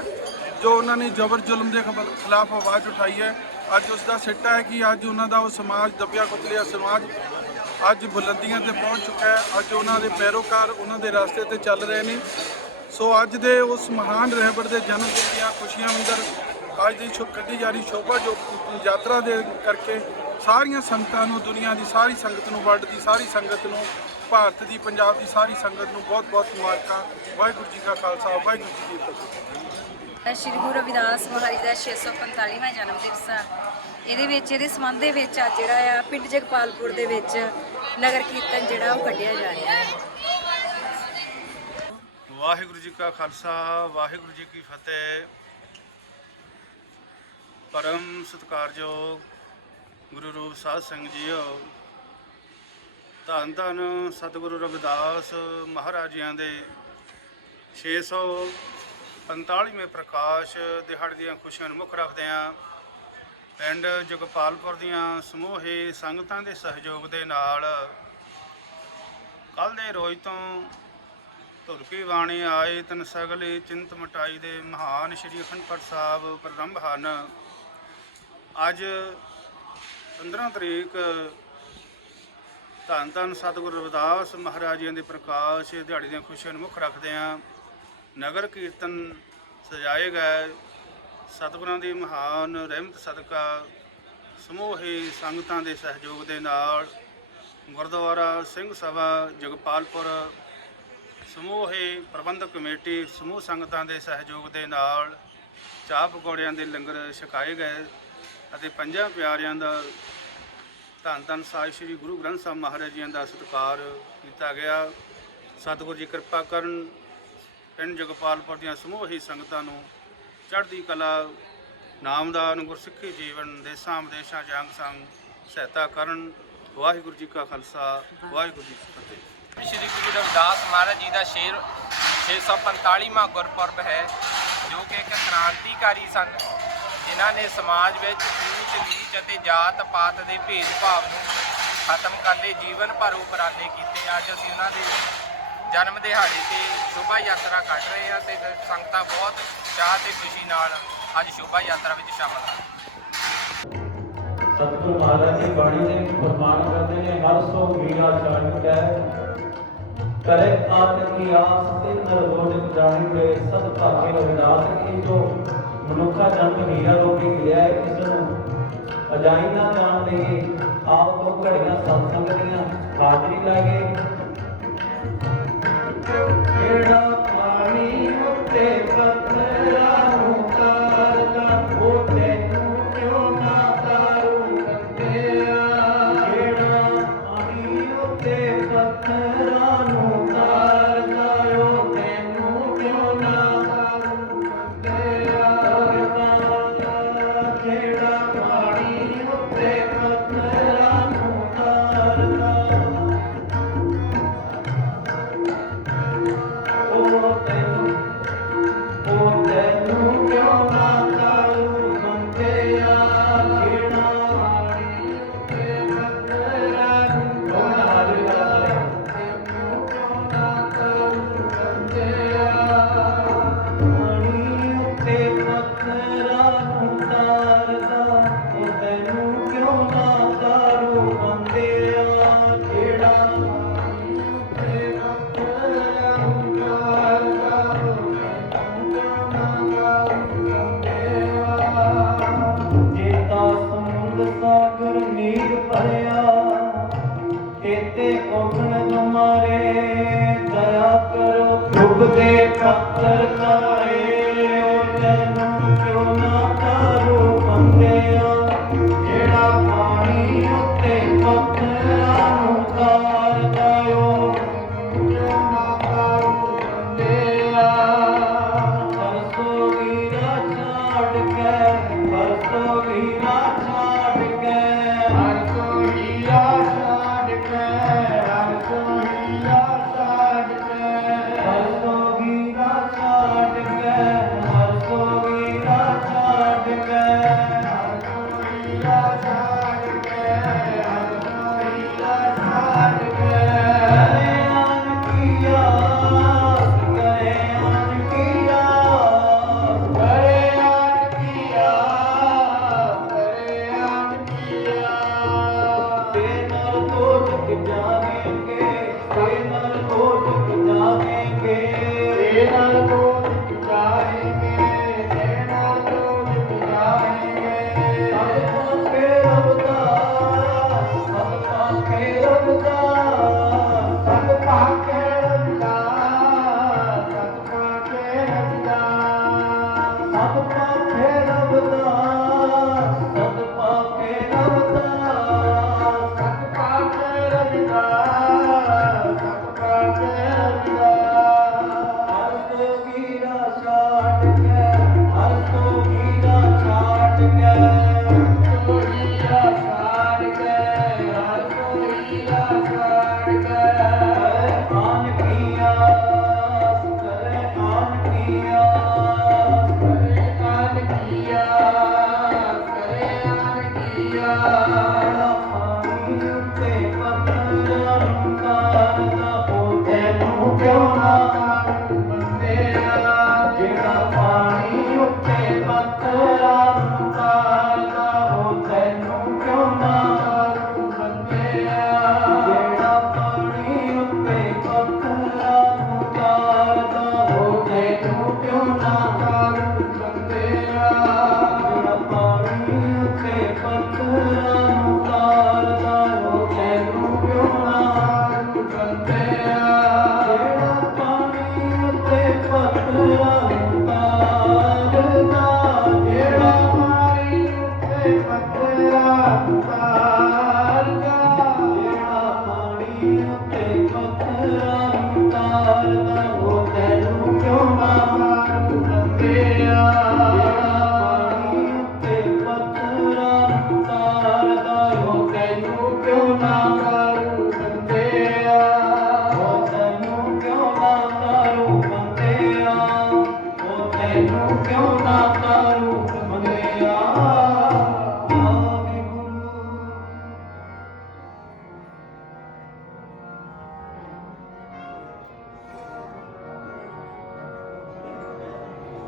ਜੋ ਉਹਨਾਂ ਨੇ ਜ਼ਬਰ ਜ਼ੁਲਮ ਦੇ ਖਿਲਾਫ ਆਵਾਜ਼ ਉਠਾਈ ਹੈ, ਅੱਜ ਉਸ ਦਾ ਸਿੱਟਾ ਹੈ ਕਿ ਅੱਜ ਉਹਨਾਂ ਦਾ ਉਹ ਸਮਾਜ ਦੱਬਿਆ ਕੁਚਲਿਆ ਸਮਾਜ ਅੱਜ ਬੁਲੰਦੀਆਂ ਤੇ ਪਹੁੰਚ ਚੁੱਕਾ ਹੈ। ਅੱਜ ਉਹਨਾਂ ਦੇ ਪੈਰੋਕਾਰ ਉਹਨਾਂ ਦੇ ਰਸਤੇ ਤੇ ਚੱਲ ਰਹੇ ਨੇ। ਸੋ ਅੱਜ ਦੇ ਉਸ ਮਹਾਨ ਰਹਿਬਰ ਦੇ ਜਨਮ ਦਿਨ ਦੀਆਂ ਖੁਸ਼ੀਆਂ ਅੰਦਰ ਅੱਜ ਦੀ ਕੱਢੀ ਜਾ ਰਹੀ ਸ਼ੋਭਾ ਜੋ ਯਾਤਰਾ ਦੇ ਕਰਕੇ ਸਾਰੀਆਂ ਸੰਗਤਾਂ ਨੂੰ, ਦੁਨੀਆ ਦੀ ਸਾਰੀ ਸੰਗਤ ਨੂੰ, ਵਰਲਡ ਦੀ ਸਾਰੀ ਸੰਗਤ ਨੂੰ, ਭਾਰਤ ਦੀ, ਪੰਜਾਬ ਦੀ ਸਾਰੀ ਸੰਗਤ ਨੂੰ ਬਹੁਤ ਮੁਬਾਰਕਾਂ। ਵਾਹਿਗੁਰੂ ਜੀ ਕਾ ਖਾਲਸਾ, ਵਾਹਿਗੁਰੂ ਜੀ ਕੀ ਫਤਿਹ। ਸ਼੍ਰੀ ਗੁਰੂ ਰਵਿਦਾਸ ਮਹਾਰਾਜ ਦਾ 645ਵਾਂ ਜਨਮ ਦਿਵਸ ਆ। ਇਹਦੇ ਸੰਬੰਧ ਦੇ ਵਿੱਚ ਅੱਜ ਜਿਹੜਾ ਆ ਪਿੰਡ ਜਗਪਾਲਪੁਰ ਦੇ ਵਿੱਚ ਨਗਰ ਕੀਰਤਨ ਜਿਹੜਾ ਉਹ ਕੱਢਿਆ ਜਾ ਰਿਹਾ ਹੈ। ਵਾਹਿਗੁਰੂ ਜੀ ਕਾ ਖਾਲਸਾ, ਵਾਹਿਗੁਰੂ ਜੀ ਕੀ ਫਤਿਹ। ਪਰਮ ਸਤਿਕਾਰਯੋਗ ਗੁਰੂ ਰੂਪ ਸਾਧ ਸਿੰਘ ਜੀਓ, ਧੰਨ ਸਤਿਗੁਰੂ ਰਵਿਦਾਸ ਮਹਾਰਾਜ ਜੀਆਂ ਦੇ 645ਵੇਂ ਪ੍ਰਕਾਸ਼ ਦਿਹਾੜੇ ਦੀਆਂ ਖੁਸ਼ੀਆਂ ਨੂੰ ਮੁੱਖ ਰੱਖਦਿਆਂ ਪਿੰਡ ਜਗਪਾਲਪੁਰ ਦੀਆਂ ਸਮੂਹੀ ਸੰਗਤਾਂ ਦੇ ਸਹਿਯੋਗ ਦੇ ਨਾਲ ਕੱਲ੍ਹ ਦੇ ਰੋਜ਼ ਤੋਂ ਧੁਰਕੀ ਬਾਣੀ ਆਏ ਤਨ ਸਗਲੇ ਚਿੰਤ ਮਟਾਈ ਦੇ ਮਹਾਨ ਸ਼੍ਰੀ ਅਖੰਡ ਪਾਠ ਸਾਹਿਬ ਪ੍ਰਾਰੰਭ ਹਨ। ਅੱਜ 15 ਤਰੀਕ ਧੰਨ ਧੰਨ ਸਤਿਗੁਰੂ ਰਵਿਦਾਸ ਮਹਾਰਾਜ ਜੀ ਦੇ ਪ੍ਰਕਾਸ਼ ਦਿਹਾੜੇ ਦੀਆਂ ਖੁਸ਼ੀਆਂ ਨੂੰ ਮੁੱਖ ਰੱਖਦਿਆਂ ਨਗਰ ਕੀਰਤਨ ਸਜਾਏ ਗਏ। ਸਤਿਗੁਰਾਂ ਦੀ ਮਹਾਨ ਰਹਿਮਤ ਸਦਕਾ ਸਮੂਹੀ ਸੰਗਤਾਂ ਦੇ ਸਹਿਯੋਗ ਦੇ ਨਾਲ ਗੁਰਦੁਆਰਾ ਸਿੰਘ ਸਭਾ ਜਗਪਾਲਪੁਰ ਸਮੂਹੀ ਪ੍ਰਬੰਧਕ ਕਮੇਟੀ ਸਮੂਹ ਸੰਗਤਾਂ ਦੇ ਸਹਿਯੋਗ ਦੇ ਨਾਲ ਚਾਹ ਪਕੌੜਿਆਂ ਦੇ ਲੰਗਰ ਛਕਾਏ ਗਏ ਅਤੇ ਪੰਜਾਂ ਪਿਆਰਿਆਂ ਦਾ ਧੰਨ ਧੰਨ ਸਾਹਿਬ ਸ੍ਰੀ ਗੁਰੂ ਗ੍ਰੰਥ ਸਾਹਿਬ ਮਹਾਰਾਜ ਜੀ ਦਾ ਸਤਿਕਾਰ ਕੀਤਾ ਗਿਆ। ਸਤਿਗੁਰੂ ਜੀ ਕਿਰਪਾ ਕਰਨ, ਪਿੰਡ ਜਗਪਾਲਪੁਰ ਦੀਆਂ ਸਮੂਹੀ ਸੰਗਤਾਂ ਨੂੰ ਚੜ੍ਹਦੀ ਕਲਾ, ਨਾਮਦਾਨ, ਗੁਰਸਿੱਖੀ ਜੀਵਨ, ਦੇਸ਼ਾਂ ਵਿਦੇਸ਼ਾਂ 'ਚ ਅੰਗ ਸੰਗ ਸਹਾਇਤਾ ਕਰਨ। ਵਾਹਿਗੁਰੂ ਜੀ ਕਾ ਖਾਲਸਾ, ਵਾਹਿਗੁਰੂ ਜੀ ਕੀ ਫਤਿਹ। ਸ਼੍ਰੀ ਗੁਰੂ ਰਵਿਦਾਸ ਮਹਾਰਾਜ ਜੀ ਦਾ 645ਵਾਂ ਗੁਰਪੁਰਬ ਹੈ, ਜੋ ਕਿ ਇੱਕ ਕ੍ਰਾਂਤੀਕਾਰੀ ਸਨ, ਜਿਨ੍ਹਾਂ ਨੇ ਸਮਾਜ ਵਿੱਚ ਊਚ ਨੀਚ ਅਤੇ ਜਾਤ ਪਾਤ ਦੇ ਭੇਦਭਾਵ ਨੂੰ ਖਤਮ ਕਰਨ ਲਈ ਜੀਵਨ ਭਰ ਉਪਰਾਲੇ ਕੀਤੇ। ਅੱਜ ਅਸੀਂ ਉਹਨਾਂ ਦੇ ਜਨਮ ਦਿਹਾੜੇ 'ਤੇ ਸ਼ੋਭਾ ਯਾਤਰਾ ਕੱਢ ਰਹੇ ਹਾਂ ਅਤੇ ਸੰਗਤਾਂ ਬਹੁਤ ਚਾਅ ਅਤੇ ਖੁਸ਼ੀ ਨਾਲ ਅੱਜ ਸ਼ੋਭਾ ਯਾਤਰਾ ਵਿੱਚ ਸ਼ਾਮਲ ਹਨ। ਸਤਿਗੁਰੂ ਮਹਾਰਾਜ ਦੀ ਬਾਣੀ ਦੇ ਫਰਮਾਨ ਕਰਦੇ ਨੇ, ਹਰ ਸੋ ਮੀਰਾ ਛਾੜ ਕੈ ਕਰੇ ਆਤ ਕੀ ਆਸ ਤੇ ਨਰਗੋਟ ਜਾਣੀ ਪਏ ਸਦ ਭਾਗੇ ਰਵਿਦਾਸ। ਇਹ ਜੋ ਮਨੁੱਖਾ ਜਨਮ ਹੀਰਾ ਰੋਪੀ ਮਿਲਿਆ ਹੈ, ਇਸ ਨੂੰ ਅਜਾਈ ਨਾ ਜਾਣ ਦੇਈਏ। ਆਪ ਤੋਂ ਘੜੀਆਂ ਸਤਸੰਗ ਦੀਆਂ ਹਾਜ਼ਰੀ ਲਾਗੇ। ਜਿਹੜਾ ਪਾਣੀ ਉੱਤੇ ਪੱਥਰਾਂ ਨੂੰ ਤਾਰਦਾ, ਉਹ ਤੈਨੂੰ ਕਿਉਂ ਨਾ ਤਾਰੂ ਕੱਟਿਆ। ਜਿਹੜਾ ਪਾਣੀ ਉੱਤੇ ਪੱਥਰਾਂ ਨੂੰ ਤਾਰਦਾ, ਉਹ ਤੈਨੂੰ ਕਿਉਂ ਨਾ ਤਾਰੂ ਕੱਟਿਆ। ਜਿਹੜਾ ਪਾਣੀ ਉੱਤੇ ਪੱਥਰਾਂ ਨੂੰ ਤਾਰਦਾ, ਉਹ ਤੈਨੂੰ ਕਿਉਂ ਨਾ ਤਾਰੂ ਮੰਗਿਆ। ਜਿਹੜਾ ਪਾਣੀ ਉੱਤੇ ਪੱਥਰਾਂ ਨੂੰ ਤਾਰਦਾ, ਤੈਨੂੰ ਕਿਉਂ ਨਾ ਤਾਰੂ ਮੰਗਿਆ। ਪਾਣੀ ਉੱਤੇ ਪੱਥਰਾਂ ਨੂੰ ਤਾਰਦਾ, ਉਹ ਤੈਨੂੰ ਕਿਉਂ ਨਾ ਤਾਰੂ ਮੰਗਿਆ। ਜਿਹੜਾ ਪਾਣੀ ਉੱਤੇ ਪੱਥਰਾਂ ਨੂੰ ਤਾਰਦਾ, ਉਹ ਤੈਨੂੰ ਕਿਉਂ ਨਾ ਤਾਰੂ ਮੰਗਿਆ। ਜੇ ਤਾਂ ਸਮੁੰਦਰ ਸਾਗਰ ਨੀਰ ਭਰਿਆ, ਤੇਤੇ ਕੋਖਣ ਤੁਮਾਰੇ ਦਇਆ ਕਰੋ। ਡੁੱਬਦੇ ਪੱਥਰ ਤਾਰੇ, ਉਹ ਤੈਨੂੰ ਕਿਉਂ ਨਾ ਤਾਰੂ ਮੰਗਿਆ। ਜਿਹੜਾ ਪਾਣੀ ਉੱਤੇ ਪੱਥਰਾਂ ਨੂੰ ਤਾਰਦਾ, ਉਹ ਤੈਨੂੰ ਕਿਉਂ ਨਾ ਤਾਰੂ ਮੰਗਿਆ। ਪਰਸੋਂ ਵੀਰਾ ਛੱਡ ਕੇ, ਪਰਸੋਂ ਵੀਰਾ ਛੱਡ ਕੇ, ਪਰਸੋਂ ਵੀਰਾ ਛੱਡ ਕੇ, ਪਰਸੋਂ ਵੀਰਾ ਛੱਡ ਕੇ, ਪਰਸੋਂ ਵੀਰਾ ਛੱਡ ਕੇ।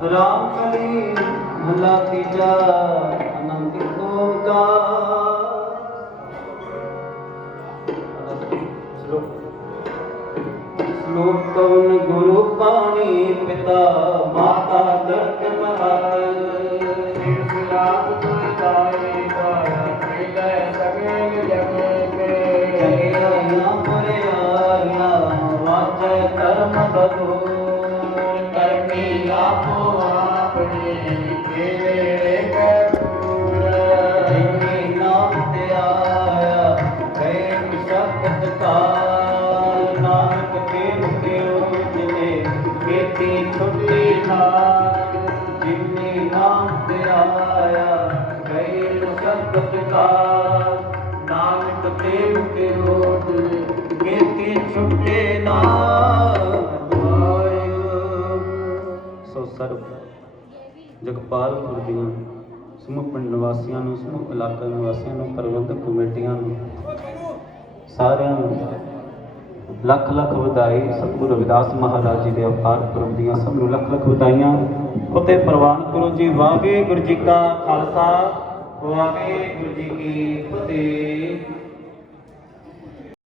ਰਾਮ ਕਲੀ ਮਹਲਾ ਤੀਜਾ ਆਨੰਦ ਓੰਕਾਰ। ਸ਼ਲੋਕ ਕਵਨ ਗੁਰੂ ਪਾਣੀ ਪਿਤਾ ਮਾਤਾ ਦਰਤ ਮਹਤ ਸਿਰਾਤ ਤੁਦਾਈ ਪਾਇਆ ਮਿਲੈ ਸਗੇ ਜਗੇ ਕੇ ਜਗੇ ਨਾ ਪਰਿਆਇਆ ਵਾਚੈ ਕਰਮ ਬਦੂਰ ਕਰਮੀ ਆਪੋ ਆਪਣੇ ਕੇਲੇ ਕਪੂਰ ਜਿਨੀ ਨਾਮ ਤੇ ਆਇਆ ਕੈ ਸ਼ਬਦ ਕਾ ਨਾਨਕ ਕੇ ਮੁਕਿਓ ਜਿਨੇ ਕੀਤੀ ਛੁੱਟੀ ਹਾਰ ਜਿਨੇ ਨਾਮ ਤੇ ਆਇਆ ਕੈ ਸ਼ਬਦ ਕਾ ਨਾਨਕ ਤੇ ਮੁਕਿਓ ਜਿਨੇ ਕੀਤੀ ਛੁੱਟੀ ਨਾਰ ਸੋ ਸਰਬ ਜਗਪਾਲਪੁਰ ਦੀਆਂ ਸਮੂਹ ਪਿੰਡ ਨਿਵਾਸੀਆਂ ਨੂੰ, ਸਮੂਹ ਇਲਾਕਾ ਨਿਵਾਸੀਆਂ ਨੂੰ, ਪ੍ਰਬੰਧਕ ਕਮੇਟੀਆਂ ਨੂੰ, ਸਾਰਿਆਂ ਨੂੰ ਲੱਖ ਲੱਖ ਵਧਾਈ। ਸਤਿਗੁਰੂ ਰਵਿਦਾਸ ਮਹਾਰਾਜ ਜੀ ਦੇ ਅਵਤਾਰ ਪੁਰਬ ਦੀਆਂ ਸਭ ਨੂੰ ਲੱਖ ਲੱਖ ਵਧਾਈਆਂ। ਫਤਿਹ ਪ੍ਰਵਾਨ ਕਰੋ ਜੀ। ਵਾਹਿਗੁਰੂ ਜੀ ਕਾ ਖਾਲਸਾ, ਵਾਹਿਗੁਰੂ ਜੀ ਕੀ ਫਤਿਹ।